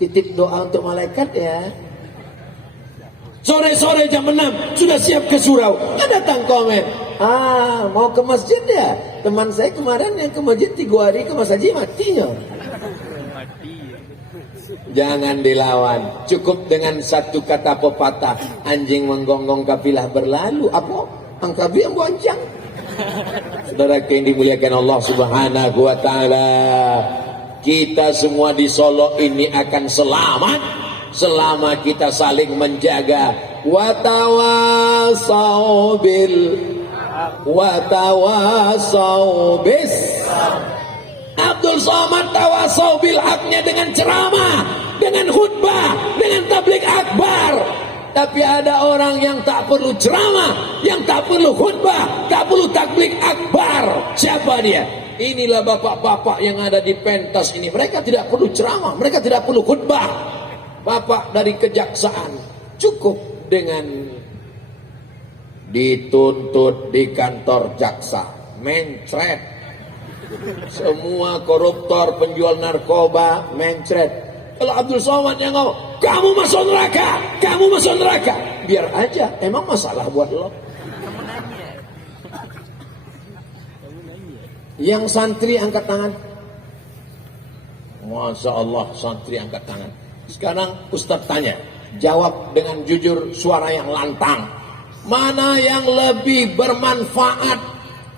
titip doa untuk malaikat ya. Sore-sore jam 6 sudah siap ke surau, datang komen, mau ke masjid ya. Teman saya kemarin yang ke masjid 3 hari ke Mas Haji matinya. Jangan dilawan. Cukup dengan satu kata pepatah, anjing menggonggong kafilah berlalu. Apa? Angkabi yang boncang. Saudara yang dimuliakan Allah Subhanahu wa taala, kita semua di Solo ini akan selamat selama kita saling menjaga. Watawasau bis. Abdul Somad tawasau bil haknya dengan ceramah, dengan khutbah, dengan tabligh akbar. Tapi ada orang yang tak perlu ceramah, yang tak perlu khutbah, tak perlu tabligh akbar. Siapa dia? Inilah bapak-bapak yang ada di pentas ini. Mereka tidak perlu ceramah, mereka tidak perlu khutbah. Bapak dari kejaksaan cukup dengan dituntut di kantor jaksa, mencret. Semua koruptor, penjual narkoba, mencret. Kalau Abdul Somad yang ngomong, kamu masuk neraka, kamu masuk neraka, biar aja, emang masalah buat lo. Yang santri angkat tangan. Masya Allah, santri angkat tangan. Sekarang Ustadz tanya, jawab dengan jujur, suara yang lantang. Mana yang lebih bermanfaat,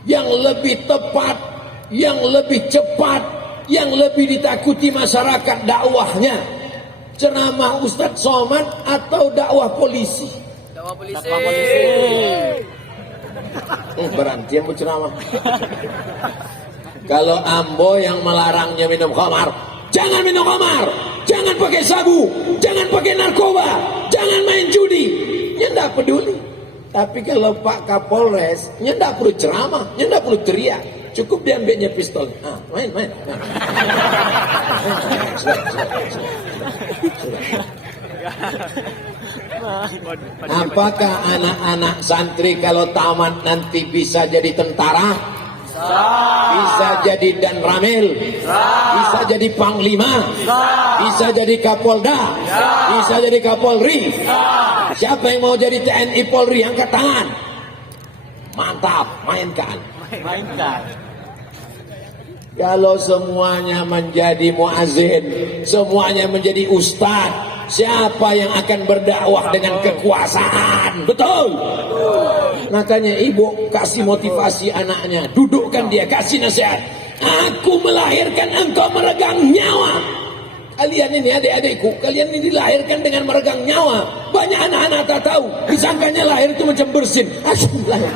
yang lebih tepat, yang lebih cepat, yang lebih ditakuti masyarakat dakwahnya? Ceramah Ustadz Somad atau dakwah polisi? Dakwah polisi. Berhenti yang berceramah. Kalau ambo yang melarangnya minum khamar, jangan minum khamar, jangan pakai sabu, jangan pakai narkoba, jangan main judi. Ya enggak peduli. Tapi kalau Pak Kapolres, ya enggak perlu ceramah, ya enggak perlu teriak. Cukup diambilnya pistol. Main. Apakah anak-anak santri kalau tamat nanti bisa jadi tentara? Bisa jadi dan ramil? Bisa jadi panglima? Bisa jadi kapolda? Bisa jadi kapolri? Siapa yang mau jadi TNI Polri? Angkat tangan. Mantap, mainkan. Kalau semuanya menjadi muazin, semuanya menjadi ustaz, siapa yang akan berdakwah dengan kekuasaan? Betul. Makanya ibu kasih motivasi anaknya, dudukkan dia, kasih nasihat. Aku melahirkan engkau meregang nyawa. Kalian ini adik-adikku, kalian ini dilahirkan dengan meregang nyawa. Banyak anak-anak tak tahu, disangkanya lahir itu macam bersin. Alhamdulillah.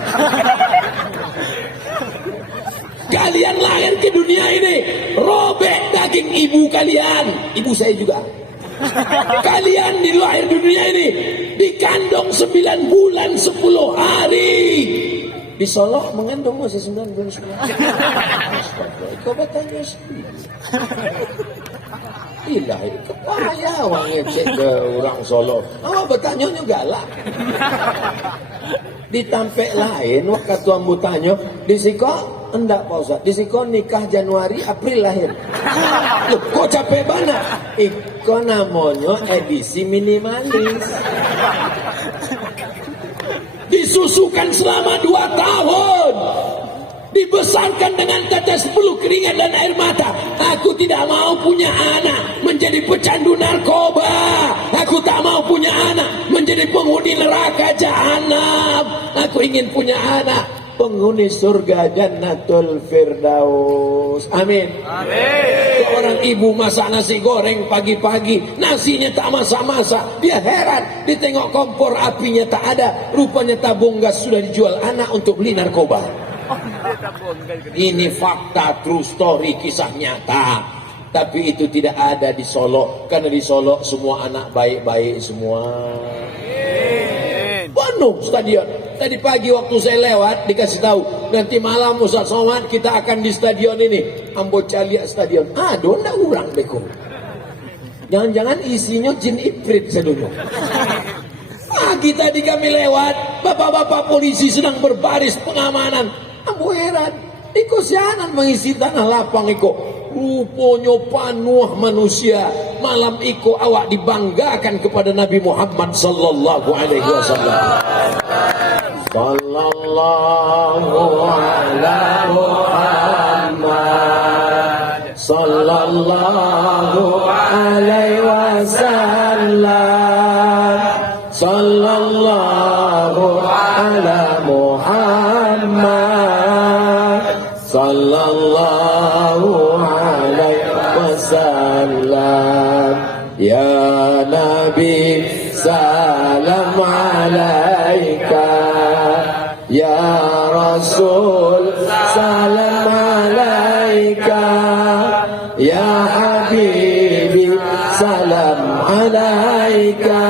Kalian lahir ke dunia ini, robek daging ibu kalian, ibu saya juga. Kalian dilahir di dunia ini, dikandung 9 bulan 10 hari. Di Solo mengandung masih 9 bulan 10 hari. Kau bertanya sendiri. Ilah, kepaya orang ngecek ke orang Solo. Oh, bertanya galak. Ditampek lain, waktu tuan bertanya, di siko enggak Pak Ustaz, di siko nikah Januari, April lahir. Loh, kok capek banget? Iko namanya edisi minimalis. Disusukan selama 2 tahun. Dibesarkan dengan tetes bulu keringat dan air mata. Aku tidak mau punya anak menjadi pecandu narkoba. Aku tak mau punya anak menjadi penghuni neraka jahanam. Aku ingin punya anak penghuni surga Jannatul Firdaus. Amin. Amin. Seorang ibu masak nasi goreng pagi-pagi, nasinya tak masak-masak. Dia heran, ditengok kompor apinya tak ada. Rupanya tabung gas sudah dijual anak untuk beli narkoba. Ini fakta, true story, kisah nyata. Tapi itu tidak ada di Solo. Karena di Solo semua anak baik-baik semua. Penuh stadion. Tadi pagi waktu saya lewat dikasih tahu, nanti malam Ustaz Somad kita akan di stadion ini, Ambo Calia Stadion. Aduh, ndak urang beko. Jangan-jangan isinya jin ifrit sedunia. Pagi tadi kami lewat, bapak-bapak polisi sedang berbaris pengamanan. Ambo heran, iko sianan mengisi tanah lapang iko. Rupanya panuh manusia. Malam iko awak dibanggakan kepada Nabi Muhammad sallallahu alaihi wasallam. Sallallahu ala Muhammad sallallahu alaihi wasallam. Sallallahu ala Muhammad sallallahu alaihi wasallam. Ya Nabi salam alaika, ya Rasul salam alaika, ya Habibi salam alaika,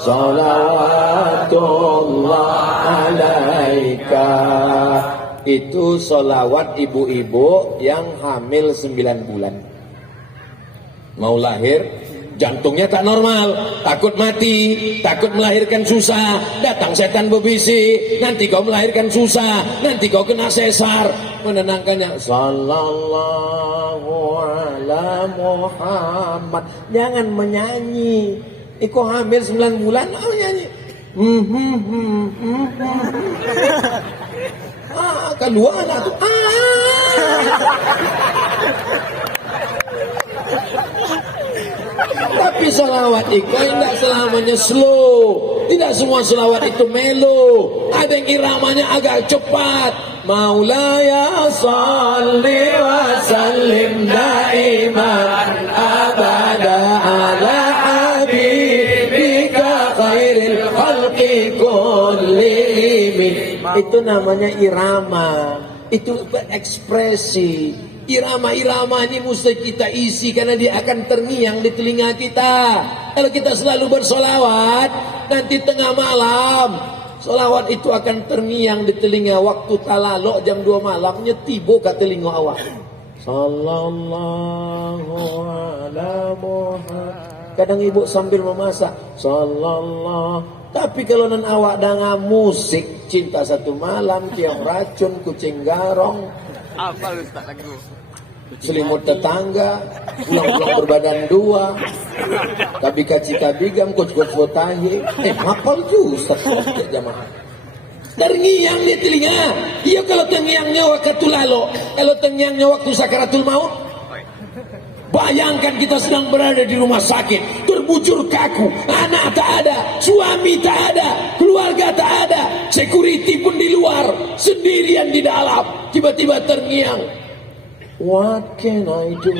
salawatullah alaika. Itu solawat ibu-ibu yang hamil 9 bulan. Mau lahir, jantungnya tak normal, takut mati, takut melahirkan susah. Datang setan berbisik, nanti kau melahirkan susah, nanti kau kena sesar. Menenangkannya, sallallahu ala Muhammad. Jangan menyanyi. Iko hamil 9 bulan, mau nyanyi. Keluar anak tuh. Tapi salawat itu tidak selamanya slow. Tidak semua salawat itu melo. Ada yang iramanya agak cepat. Maulaya salli wa sallim daiman abada ala habibika khairil khalqi kullihim. Itu namanya irama. Itu berekspresi. Irama-irama ini mesti kita isi karena dia akan terngiang di telinga kita. Kalau kita selalu bersolawat, nanti tengah malam solawat itu akan terngiang di telinga. Waktu talaluk jam 2 malam nyetibo ke telinga awak. Sallallahu ala Muhammad. Kadang ibu sambil memasak, sallallahu. Tapi kalau nan awak dengar musik Cinta Satu Malam, Kiong Racun, Kucing Garong, apa lu tak lagu? Selimut Tetangga, Pulang-pulang berbadan 2, Tapi Kaci-kabigam, Coach-coach Fotahe. Hafal tuh Ustaz jamaah. Terngiang di telinga. Iya kalau terngiangnya waktu tulalo, kalau terngiangnya waktu sakaratul maut. Bayangkan kita sedang berada di rumah sakit, terbujur kaku, anak tak ada, suami tak ada, keluarga tak ada, security pun di luar, sendirian di dalam, tiba-tiba terngiang. What can I do?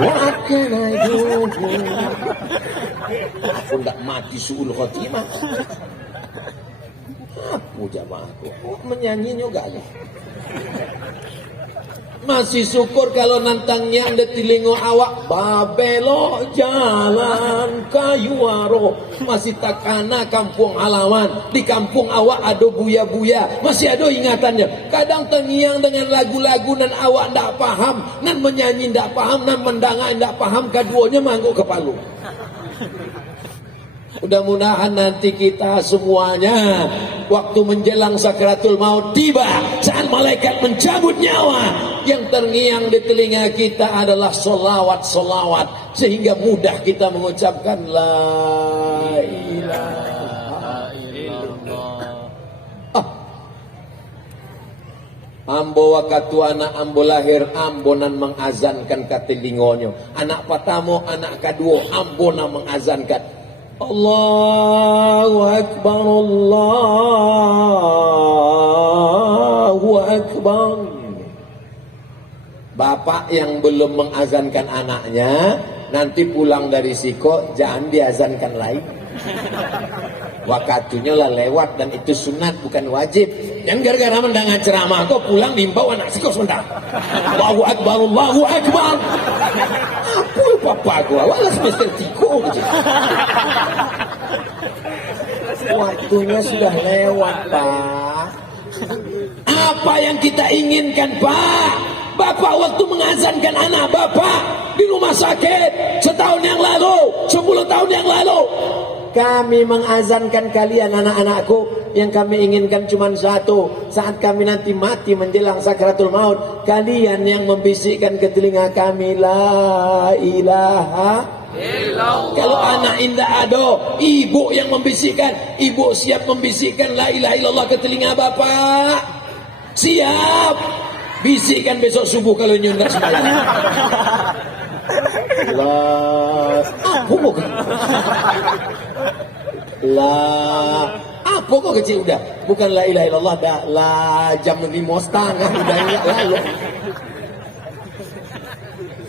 What can I do? Aku ndak mati suul khotimah. Aku jamaahku menyanyi juga ya. Masih syukur kalau nantangnya anda tilingo awak babelo jalan kayuaro masih takana kampung halaman di kampung awak ada buya-buya masih ada ingatannya kadang tengiang dengan lagu-lagu nan awak ndak paham nan menyanyi ndak paham nan mendangai ndak paham keduanya mangguk kepalu. Mudah-mudahan nanti kita semuanya waktu menjelang sakratul maut tiba saat malaikat mencabut nyawa yang terngiang di telinga kita adalah solawat-solawat sehingga mudah kita mengucapkan la ilaha illallah. Ambo wakatu anak ambo lahir ambo nan mengazankan katilingonyo anak pertama anak kedua ambo nan mengazankan Allahu Akbar, Allahu Akbar. Bapak yang belum mengazankan anaknya, nanti pulang dari siko, jangan diazankan lagi. Wakatunya lah lewat dan itu sunat bukan wajib. Yang gara-gara mendengar ceramah kok pulang diimbau anak siko sebentar. Allahu Akbar, Allahu Akbar. Apa papa gua? Walas Mister Tiko. Waktunya sudah lewat, Pak. Apa yang kita inginkan, Pak? Bapak waktu mengazankan anak Bapak di rumah sakit setahun yang lalu, 10 tahun yang lalu. Kami mengazankan kalian anak-anakku. Yang kami inginkan cuma satu. Saat kami nanti mati menjelang sakratul maut, kalian yang membisikkan ke telinga kami la ilaha illallah. Kalau anak indah ada, ibu yang membisikkan, ibu siap membisikkan la ilaha illallah ke telinga bapak. Siap. Bisikkan besok subuh kalau nyunda sembahyang. Aku mau apa kok kecil udah bukan la ilaha illallah dah la jam 5.30 udah enggak lalu.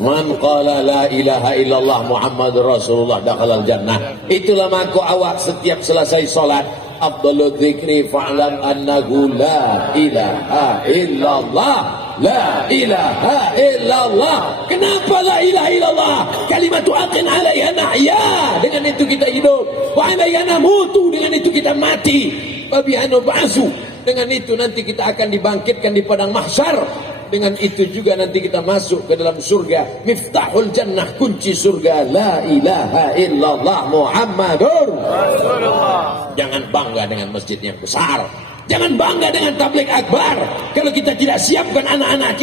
Man qala la ilaha illallah Muhammadur Rasulullah dakhalal jannah. Itulah maka awak setiap selesai salat afdalul dzikri fa'lam annahu la ilaha illallah. La ilaha illallah. Kenapa la ilaha illallah? Kalimatu aqin alaiha nahya. Dengan itu kita hidup. Wa alaiha namutu. Dengan itu kita mati. Wa biha nub'atsu. Dengan itu nanti kita akan dibangkitkan di padang mahsyar. Dengan itu juga nanti kita masuk ke dalam surga. Miftahul jannah, kunci surga. La ilaha illallah Muhammadur Rasulullah. Jangan bangga dengan masjid yang besar. Jangan bangga dengan tabligh akbar. Kalau kita tidak siapkan anak-anak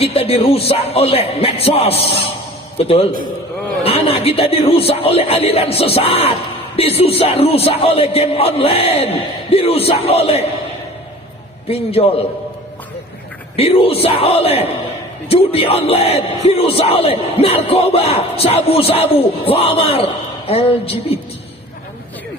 kita dirusak oleh medsos. Betul? Anak kita dirusak oleh aliran sesat. Rusak oleh game online. Dirusak oleh pinjol. Dirusak oleh judi online. Dirusak oleh narkoba, sabu-sabu, khamar, LGBT.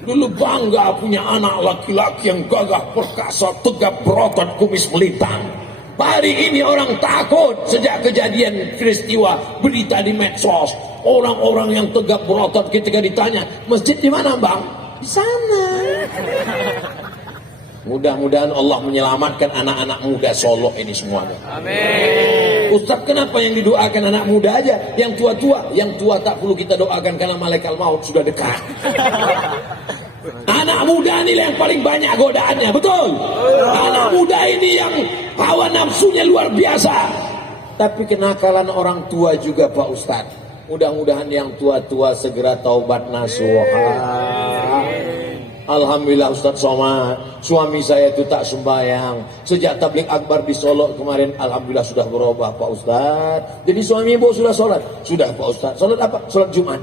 Dulu bangga punya anak laki-laki yang gagah perkasa, tegap berotot, kumis melintang. Hari ini orang takut sejak kejadian peristiwa berita di medsos. Orang-orang yang tegap berotot ketika ditanya, masjid di mana bang? Di sana. Mudah-mudahan Allah menyelamatkan anak-anak muda Solo ini semuanya. Amin. Ustaz, kenapa yang didoakan anak muda aja? Yang tua-tua? Yang tua tak perlu kita doakan karena malaikat maut sudah dekat. Anak muda ini yang paling banyak godaannya, betul? Anak muda ini yang hawa nafsunya luar biasa. Tapi kenakalan orang tua juga Pak Ustaz. Mudah-mudahan yang tua-tua segera taubat nasuha. Alhamdulillah Ustaz Somad, suami saya itu tak sembahyang. Sejak tabligh akbar di Solo kemarin, alhamdulillah sudah berubah Pak Ustaz. Jadi suami ibu sudah sholat? Sudah Pak Ustaz. Sholat apa? Sholat Jumat.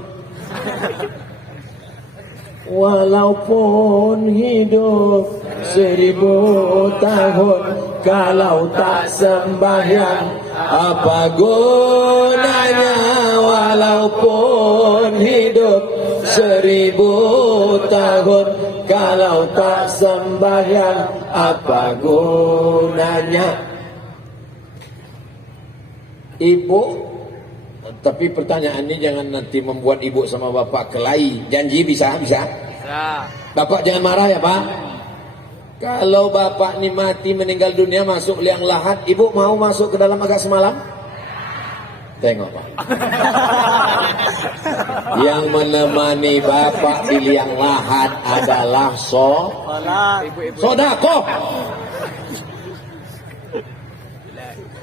Walaupun hidup 1000 tahun, kalau tak sembahyang apa gunanya? Walaupun hidup 1000 tahun, kalau tak sembahyang apa gunanya? Ibu Tapi pertanyaan ini jangan nanti membuat ibu sama bapak kelahi. Janji bisa? Bisa. Bapak jangan marah ya Pak. Kalau bapak ini mati meninggal dunia masuk liang lahat, ibu mau masuk ke dalam agak semalam? Tengok Pak. Yang menemani bapak di liang lahat adalah sodako.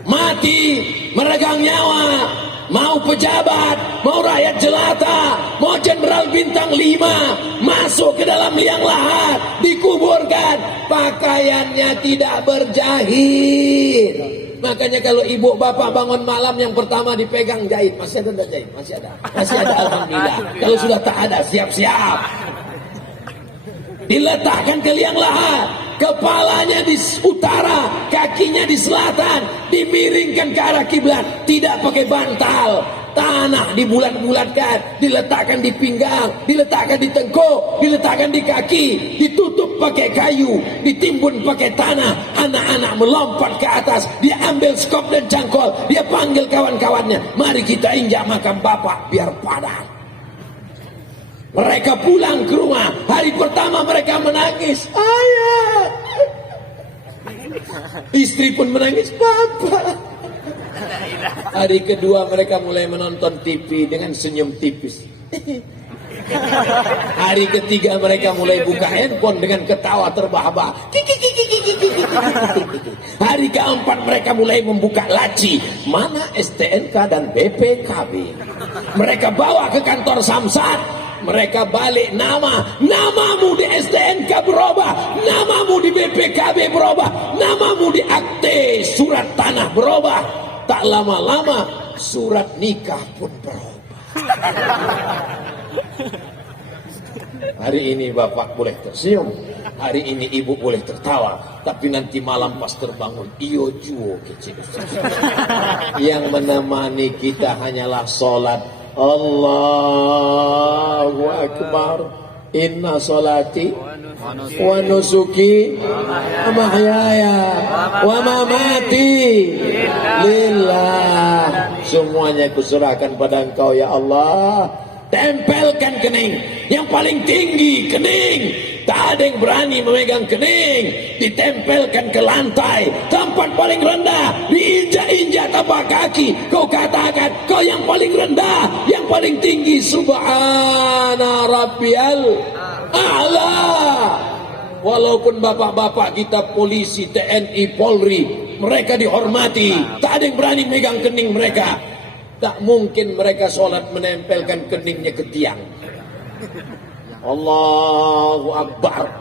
Mati meregang nyawa, mau pejabat, mau rakyat jelata, mau jenderal bintang 5 masuk ke dalam liang lahat, dikuburkan, pakaiannya tidak berjahit. Makanya kalau ibu bapak bangun malam yang pertama dipegang jahit. Masih ada jahit? Masih ada. Masih ada, alhamdulillah. Kalau sudah tak ada, siap-siap. Diletakkan ke liang lahat, kepalanya di utara, kakinya di selatan, dimiringkan ke arah kiblat, tidak pakai bantal, tanah dibulat-bulatkan, diletakkan di pinggang, diletakkan di tengkuk, diletakkan di kaki, ditutup pakai kayu, ditimbun pakai tanah, anak-anak melompat ke atas, dia ambil skop dan cangkol, dia panggil kawan-kawannya, mari kita injak makam bapak biar padat. Mereka pulang ke rumah. Hari pertama mereka menangis, ayah. Istri pun menangis, bapak. Hari kedua mereka mulai menonton TV dengan senyum tipis. Hari ketiga mereka mulai buka handphone dengan ketawa terbahak-bahak. Hari keempat mereka mulai membuka laci. Mana STNK dan BPKB? Mereka bawa ke kantor Samsat. Mereka balik namamu di STNK berubah, namamu di BPKB berubah, namamu di akte surat tanah berubah. Tak lama-lama surat nikah pun berubah. Hari ini bapak boleh tersenyum, hari ini ibu boleh tertawa, tapi nanti malam pas terbangun, iyo juo kecil. Yang menemani kita hanyalah sholat. Allahu Akbar. Inna salati wa nusuki wa mahyaya wa mamati lillah. Semuanya kuserahkan pada Engkau ya Allah. Tempelkan kening yang paling tinggi, kening. Tak ada yang berani memegang kening. Ditempelkan ke lantai, tempat paling rendah, diinjak-injak tapak kaki. Kau katakan kau yang paling rendah, yang paling tinggi. Subhana rabbiyal a'la. Walaupun bapak-bapak kita polisi, TNI, Polri, mereka dihormati, tak ada yang berani megang kening mereka. Tak mungkin mereka sholat menempelkan keningnya ke tiang. Allahu Akbar.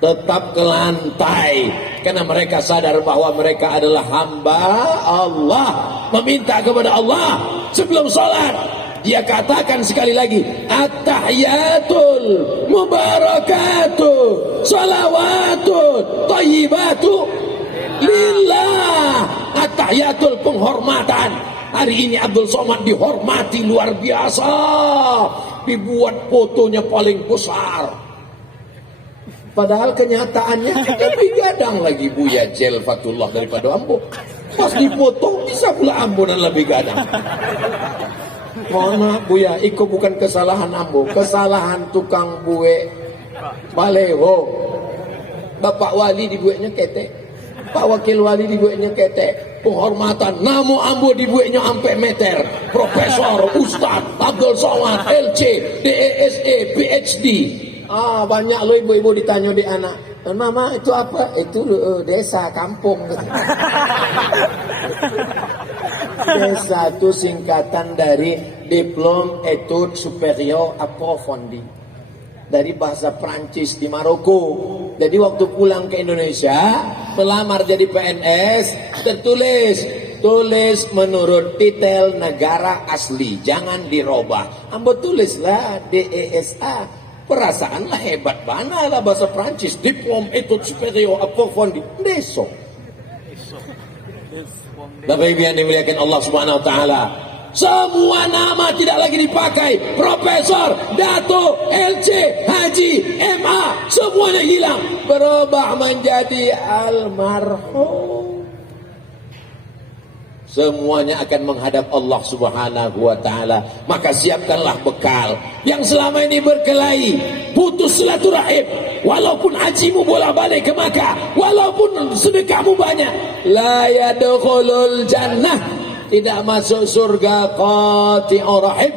Tetap ke lantai, karena mereka sadar bahwa mereka adalah hamba Allah, meminta kepada Allah sebelum sholat. Dia katakan sekali lagi, at-tahiyatul mubarakatuh salawatun thayyibatu lillah. At-tahiyatul penghormatan. Hari ini Abdul Somad dihormati luar biasa, dibuat fotonya paling besar. Padahal kenyataannya lebih gadang lagi Buya Jel Fatullah daripada Ambo. Pas dipoto bisa pula Ambo dan lebih gadang. Mohon maaf Buya, itu bukan kesalahan Ambo, kesalahan tukang buwe Baleho. Bapak Wali dibuatnya ketek, Pak Wakil Wali dibuatnya ketek. Penghormatan Namo Ambo dibuatnya sampai meter. Profesor, Ustaz, Abdul Somad, LC, DESE, PhD. Banyak loh ibu-ibu ditanya di anak, Mama itu apa? Itu desa, kampung. Desa itu singkatan dari Diplôme Études Supérieures Approfondies, dari bahasa Prancis di Maroko. Jadi waktu pulang ke Indonesia, melamar jadi PNS, tulis menurut detail negara asli, jangan dirubah. Ambo tulislah DESA. Perasaan lah hebat mana lah bahasa Prancis, Diplôme Études Supérieures Approfondies. Deso. Bapak Ibu yang dimuliakan Allah Subhanahu wa taala, semua nama tidak lagi dipakai. Profesor, Dato, LC, Haji, MA, semuanya hilang, berubah menjadi almarhum. Semuanya akan menghadap Allah Subhanahu wa taala. Maka siapkanlah bekal. Yang selama ini berkelahi, putus silaturahim, walaupun hajimu bolak-balik ke Makkah, walaupun sedekahmu banyak, la yadkhulul jannah, tidak masuk surga qati'ur rahim,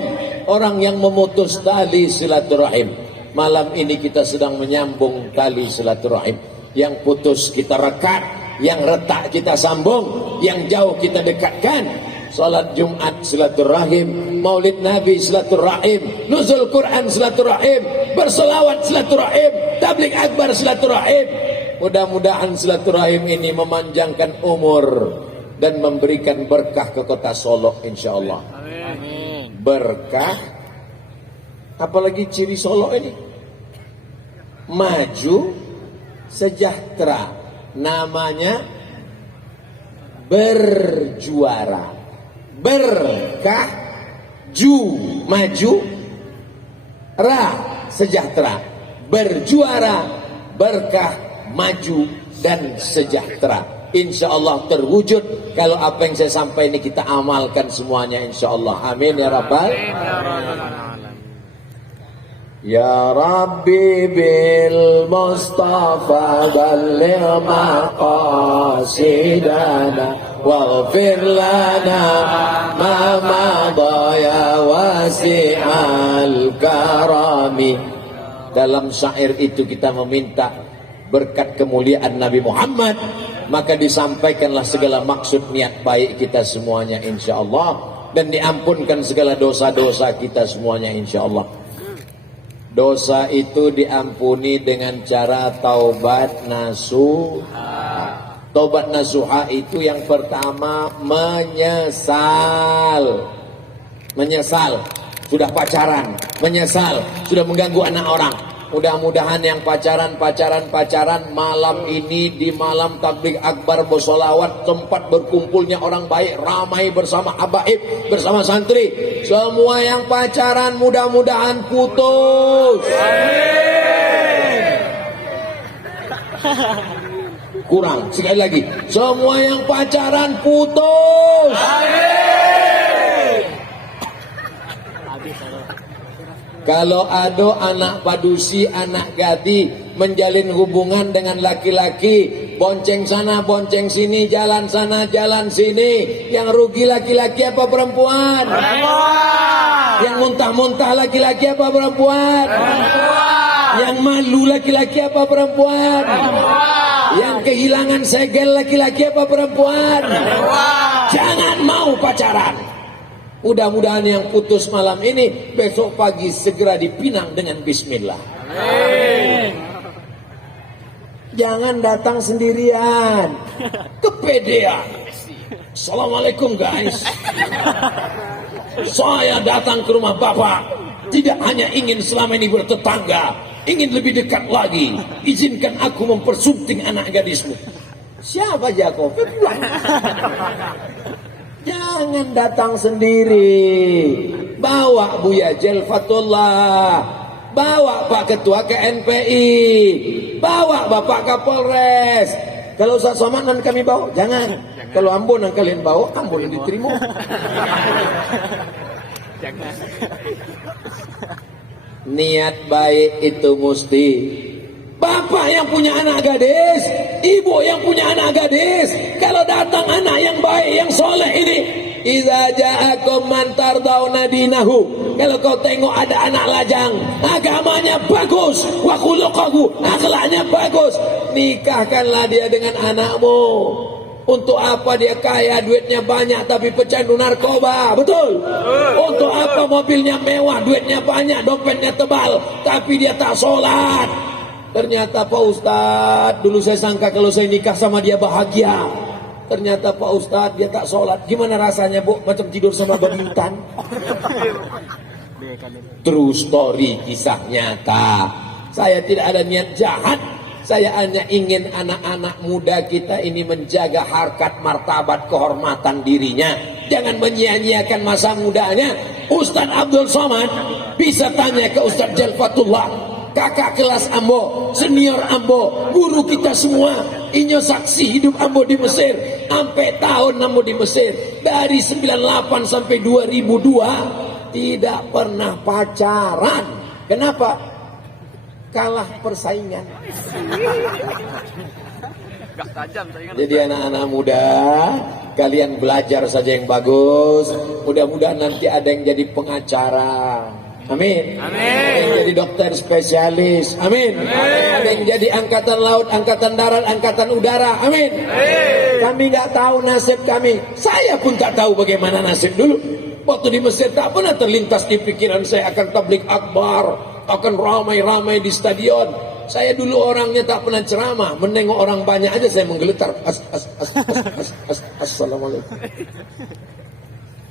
orang yang memutus tali silaturahim. Malam ini kita sedang menyambung tali silaturahim. Yang putus kita rekat, yang retak kita sambung, yang jauh kita dekatkan. Salat Jumat silaturahim, Maulid Nabi silaturahim, nuzul Quran silaturahim, berselawat silaturahim, tabligh akbar silaturahim. Mudah-mudahan silaturahim ini memanjangkan umur dan memberikan berkah ke kota Solo, insyaallah. Amin. Berkah, apalagi ciri Solo ini maju, sejahtera, namanya berjuara. Berkah, maju, ra, sejahtera, berjuara, berkah, maju, dan sejahtera. Insya Allah terwujud kalau apa yang saya sampaikan ini kita amalkan semuanya, insya Allah. Amin ya Rabbal alamin. Ya Rabbi bil Mustafa balligh maqasidana waghfir lana ma madha ya wasi'al karami. Dalam syair itu kita meminta berkat kemuliaan Nabi Muhammad, maka disampaikanlah segala maksud niat baik kita semuanya, insya Allah, dan diampunkan segala dosa-dosa kita semuanya, insya Allah. Dosa itu diampuni dengan cara taubat nasuha. Taubat nasuha itu yang pertama menyesal. Menyesal sudah pacaran, menyesal sudah mengganggu anak orang. Mudah-mudahan yang pacaran malam ini di malam tabligh akbar bersolawat, tempat berkumpulnya orang baik, ramai bersama habaib, bersama santri. Semua yang pacaran mudah-mudahan putus. Kurang, sekali lagi. Semua yang pacaran putus. Kalau ada anak padusi, anak gadis menjalin hubungan dengan laki-laki, bonceng sana, bonceng sini, jalan sana, jalan sini, yang rugi laki-laki apa perempuan? Perempuan. Yang muntah-muntah laki-laki apa perempuan? Perempuan. Yang malu laki-laki apa perempuan? Perempuan. Yang kehilangan segel laki-laki apa perempuan? Perempuan. Jangan mau pacaran. Mudah-mudahan yang putus malam ini besok pagi segera dipinang dengan bismillah. Amin. Jangan datang sendirian. Kepedean. Assalamualaikum guys. Saya datang ke rumah Bapak tidak hanya ingin selama ini bertetangga, ingin lebih dekat lagi. Izinkan aku mempersunting anak gadismu. Siapa Jakob? Pulang. Jangan datang sendiri. Bawa Buya Jelfatullah, bawa Pak Ketua KNPI, bawa Bapak Kapolres. Kalau Ustaz Somad dan kami bawa, jangan. Kalau Ambon yang kalian bawa, Ambon yang diterima. Niat baik itu mesti. Bapak yang punya anak gadis, ibu yang punya anak gadis, kalau datang anak yang baik, yang soleh ini, idza ja'akum man tardawna dinahu, kalau kau tengok ada anak lajang, agamanya bagus, wa khuluquhu, akhlaknya bagus, nikahkanlah dia dengan anakmu. Untuk apa dia kaya, duitnya banyak tapi pecandu narkoba? Betul? Untuk apa mobilnya mewah, duitnya banyak, dompetnya tebal tapi dia tak sholat? Ternyata Pak Ustadz, dulu saya sangka kalau saya nikah sama dia bahagia. Ternyata Pak Ustadz dia tak sholat. Gimana rasanya Bu? Macam tidur sama babi hutan. True story, kisah nyata. Saya tidak ada niat jahat. Saya hanya ingin anak-anak muda kita ini menjaga harkat, martabat, kehormatan dirinya. Jangan menyia-nyiakan masa mudanya. Ustadz Abdul Somad bisa tanya ke Ustadz Jelfatullah. kakak kelas Ambo, senior Ambo, guru kita semua. Inyo saksi hidup Ambo di Mesir, sampai tahun Ambo di Mesir, dari 98 sampai 2002 tidak pernah pacaran. Kenapa? Kalah persaingan. Jadi anak-anak muda, kalian belajar saja yang bagus. Mudah-mudahan nanti ada yang jadi pengacara. Amin. Ada yang jadi dokter spesialis. Amin. Ada yang jadi angkatan laut, angkatan darat, angkatan udara. Amin. Kami nggak tahu nasib kami. Saya pun tak tahu bagaimana nasib dulu. Waktu di Mesir tak pernah terlintas di pikiran saya akan tablik akbar, akan ramai-ramai di stadion. Saya dulu orangnya tak pernah ceramah, menengok orang banyak aja saya menggeletar. Assalamualaikum.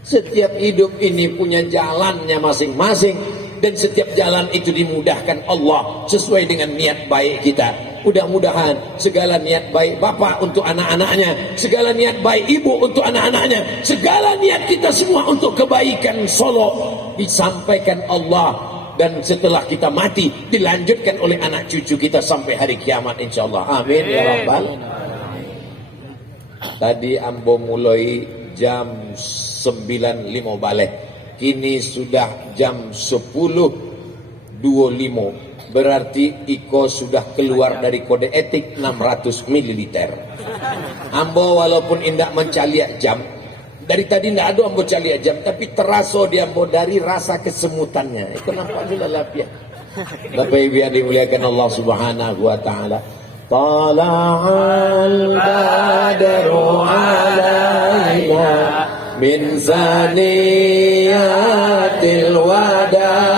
Setiap hidup ini punya jalannya masing-masing, dan setiap jalan itu dimudahkan Allah sesuai dengan niat baik kita. Mudah-mudahan segala niat baik bapak untuk anak-anaknya, segala niat baik ibu untuk anak-anaknya, segala niat kita semua untuk kebaikan Solo disampaikan Allah, dan setelah kita mati dilanjutkan oleh anak cucu kita sampai hari kiamat insyaallah. Amin ya rabbal. Tadi Ambo mulai jam 9.05 balik, kini sudah jam 10.25, berarti Iko sudah keluar dari kode etik 600 ml. Ambo walaupun indak mencaliak jam, dari tadi ndak ada Ambo caliak jam, tapi terasa di Ambo dari rasa kesemutannya. Itu nampak jelas ya. Bapak Ibu yang dimuliakan Allah Subhanahu wa taala. Tala'al badru alaina min zaniyatil wada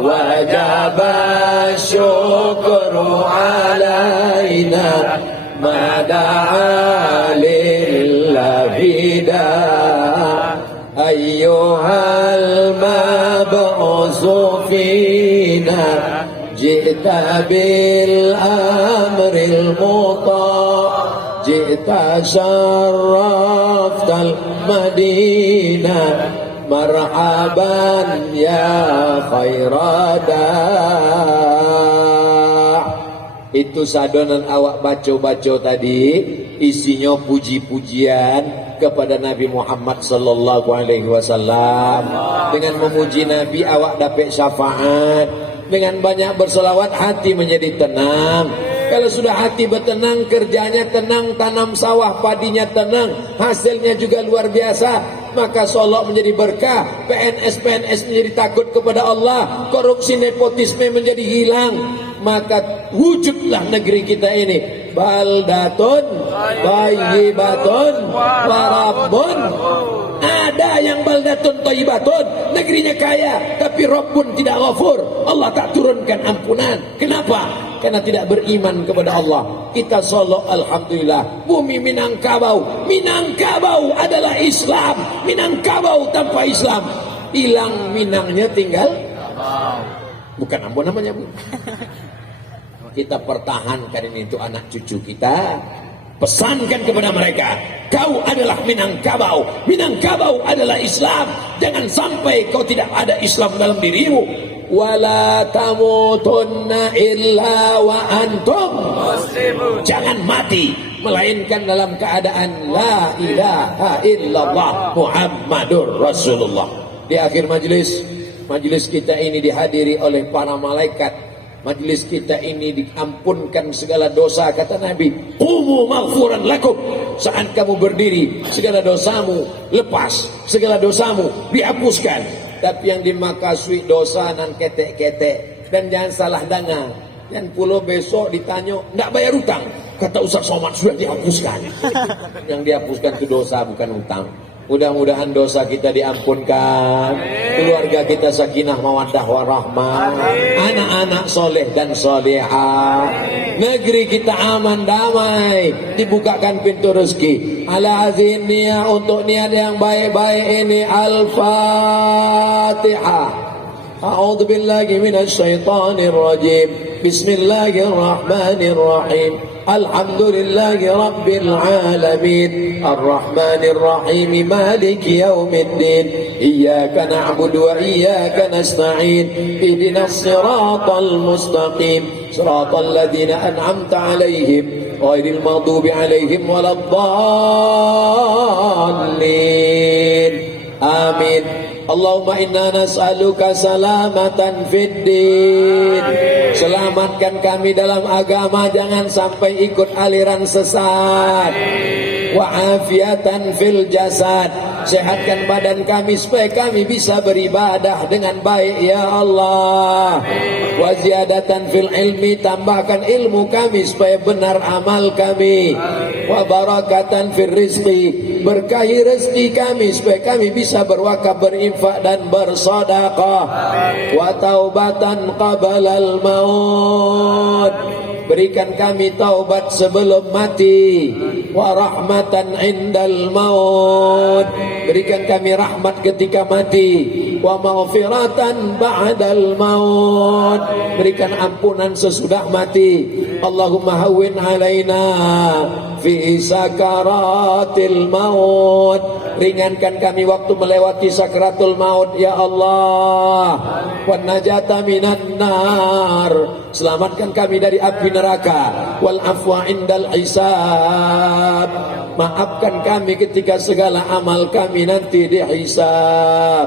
wajaba syukru alaina mada'a lillahida ayyuhal mab'usu fina ji'ta bil amril muta' ji'ta syarraftal madinah marhaban ya khairada. Itu sadonan awak baca-baca tadi isinya puji-pujian kepada Nabi Muhammad sallallahu alaihi wasallam. Dengan memuji Nabi awak dapat syafaat. Dengan banyak berselawat hati menjadi tenang. Kalau sudah hati bertenang, kerjanya tenang, tanam sawah padinya tenang, hasilnya juga luar biasa, maka Solo menjadi berkah, PNS menjadi takut kepada Allah, korupsi nepotisme menjadi hilang, maka wujudlah negeri kita ini baldatun thayyibatun wa rabbun. Ada yang baldatun thayyibatun, negerinya kaya, tapi Rabbun tidak ghafur, Allah tak turunkan ampunan. Kenapa? Karena tidak beriman kepada Allah. Kita Solo alhamdulillah, bumi Minangkabau. Minangkabau adalah Islam. Minangkabau tanpa Islam hilang, Minangnya tinggal bukan Ambo namanya, Bu. Kita pertahankan ini untuk anak cucu kita. Pesankan kepada mereka, kau adalah Minangkabau. Minangkabau adalah Islam. Jangan sampai kau tidak ada Islam dalam dirimu. Wala tamutunna illa wa antum muslimun. Jangan mati melainkan dalam keadaan la ilaha illallah Muhammadur Rasulullah. Di akhir majelis kita ini dihadiri oleh para malaikat. Majelis kita ini diampunkan segala dosa, kata Nabi, qumu maghfuran lakum. Saat kamu berdiri, segala dosamu lepas, segala dosamu dihapuskan. Tapi yang dimakasui dosa nan ketek-ketek. Dan jangan salah dengar, dan pulau besok ditanya ndak bayar utang, kata Ustaz Somad sudah dihapuskan. Yang dihapuskan itu dosa, bukan utang. Mudah-mudahan dosa kita diampunkan, keluarga kita sakinah mawaddah warahmah, anak-anak soleh dan solehah, negeri kita aman damai, dibukakan pintu rezeki. Ala azin niat, untuk niat yang baik-baik ini. Al-Fatihah. A'udzu billahi minasy syaithanir rajim. Bismillahirrahmanirrahim. Alhamdulillahi Rabbil Alamin Ar-Rahmanir Rahim Maliki Yawmiddin Iyyaka na'budu wa iyyaka nasta'in Ihdinas siratal mustaqim Siratal ladzina an'amta 'alaihim ghairil maghdubi 'alaihim waladdallin. Amin. Allahumma inna nas'aluka salamatan fid din. Selamatkan kami dalam agama, jangan sampai ikut aliran sesat. Wa afiatan fil jasad. Sehatkan badan kami supaya kami bisa beribadah dengan baik ya Allah. Wa ziyadatan fil ilmi, tambahkan ilmu kami supaya benar amal kami. Wa barakatan fil rizqi, berkahi rezeki kami supaya kami bisa berwakaf, berinfak dan bersedekah. Wa taubatan qabalal maut, berikan kami taubat sebelum mati. Wa rahmatan indal maut, berikan kami rahmat ketika mati. Wa maghfiratan ba'dal maut, berikan ampunan sesudah mati. Allahumma hawwin alaina fi sakaratil maut, ringankan kami waktu melewati sakaratul maut ya Allah. Wan najata minan nar, selamatkan kami dari api neraka. Wal afwa indal hisab, maafkan kami ketika segala amal kami nanti dihisab.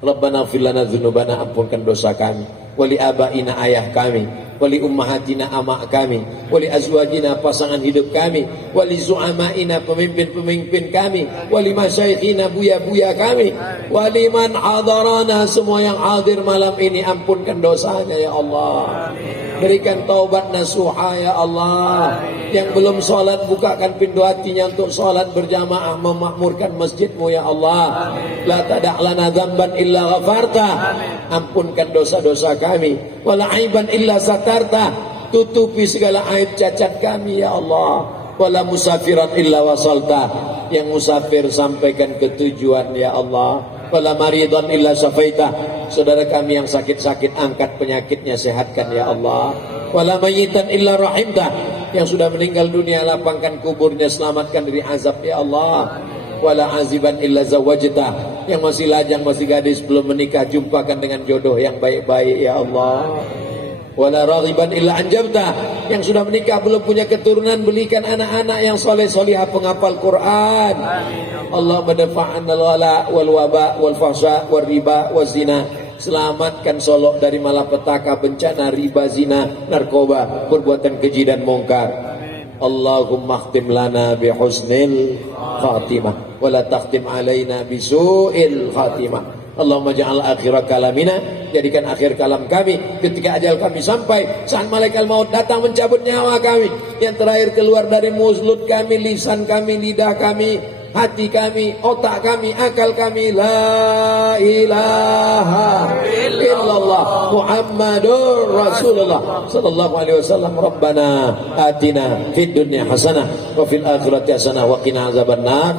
Rabbana ighfir lana dzunubana, ampunkan dosa kami, wali abaina ayah kami, wali ummahatina amak kami, wali azwajina pasangan hidup kami, wali zu'amaina pemimpin-pemimpin kami, wali masyayikhina buya-buya kami, wali man hadarana, semua yang hadir malam ini ampunkan dosanya ya Allah. Berikan taubat nasuha ya Allah. Yang belum sholat, bukakan pintu hatinya untuk sholat berjamaah, memakmurkan masjidmu ya Allah. La tada' lana dzamban illa ghafarta, ampunkan dosa-dosa kami. Wala aiban illa satarta, tutupi segala aib cacat kami ya Allah. Wala musafiran illa wasalta, yang musafir sampaikan ke tujuan ya Allah. Wala maridan illa syafaita, saudara kami yang sakit-sakit angkat penyakitnya, sehatkan ya Allah. Wala mayyitan illa rahimta, yang sudah meninggal dunia lapangkan kuburnya, selamatkan dari azab ya Allah. Wala aziban illa zawajta, yang masih lajang, masih gadis, belum menikah, jumpakan dengan jodoh yang baik-baik ya Allah. Wala raghiban illa anjabta, yang sudah menikah belum punya keturunan, belikan anak-anak yang soleh-solihah penghafal Quran. Allah madafa'an al-wala wal waba wal fahsya wal riba wal zina, selamatkan Solok dari malapetaka, bencana, riba, zina, narkoba, perbuatan keji dan mungkar. Allahumma khtim lana bi husnil khatimah wa la takhtim alaina bi su'il khatimah. Allahumma ja'al akhir kalamina, jadikan akhir kalam kami ketika ajal kami sampai, saat malaikat maut datang mencabut nyawa kami, yang terakhir keluar dari mulut kami, lisan kami, lidah kami, hati kami, otak kami, akal kami, la ilaha illallah Muhammadur Rasulullah sallallahu alaihi wasallam. Rabbana atina fid dunya hasanah wa fil akhirati hasanah wa qina azabannar.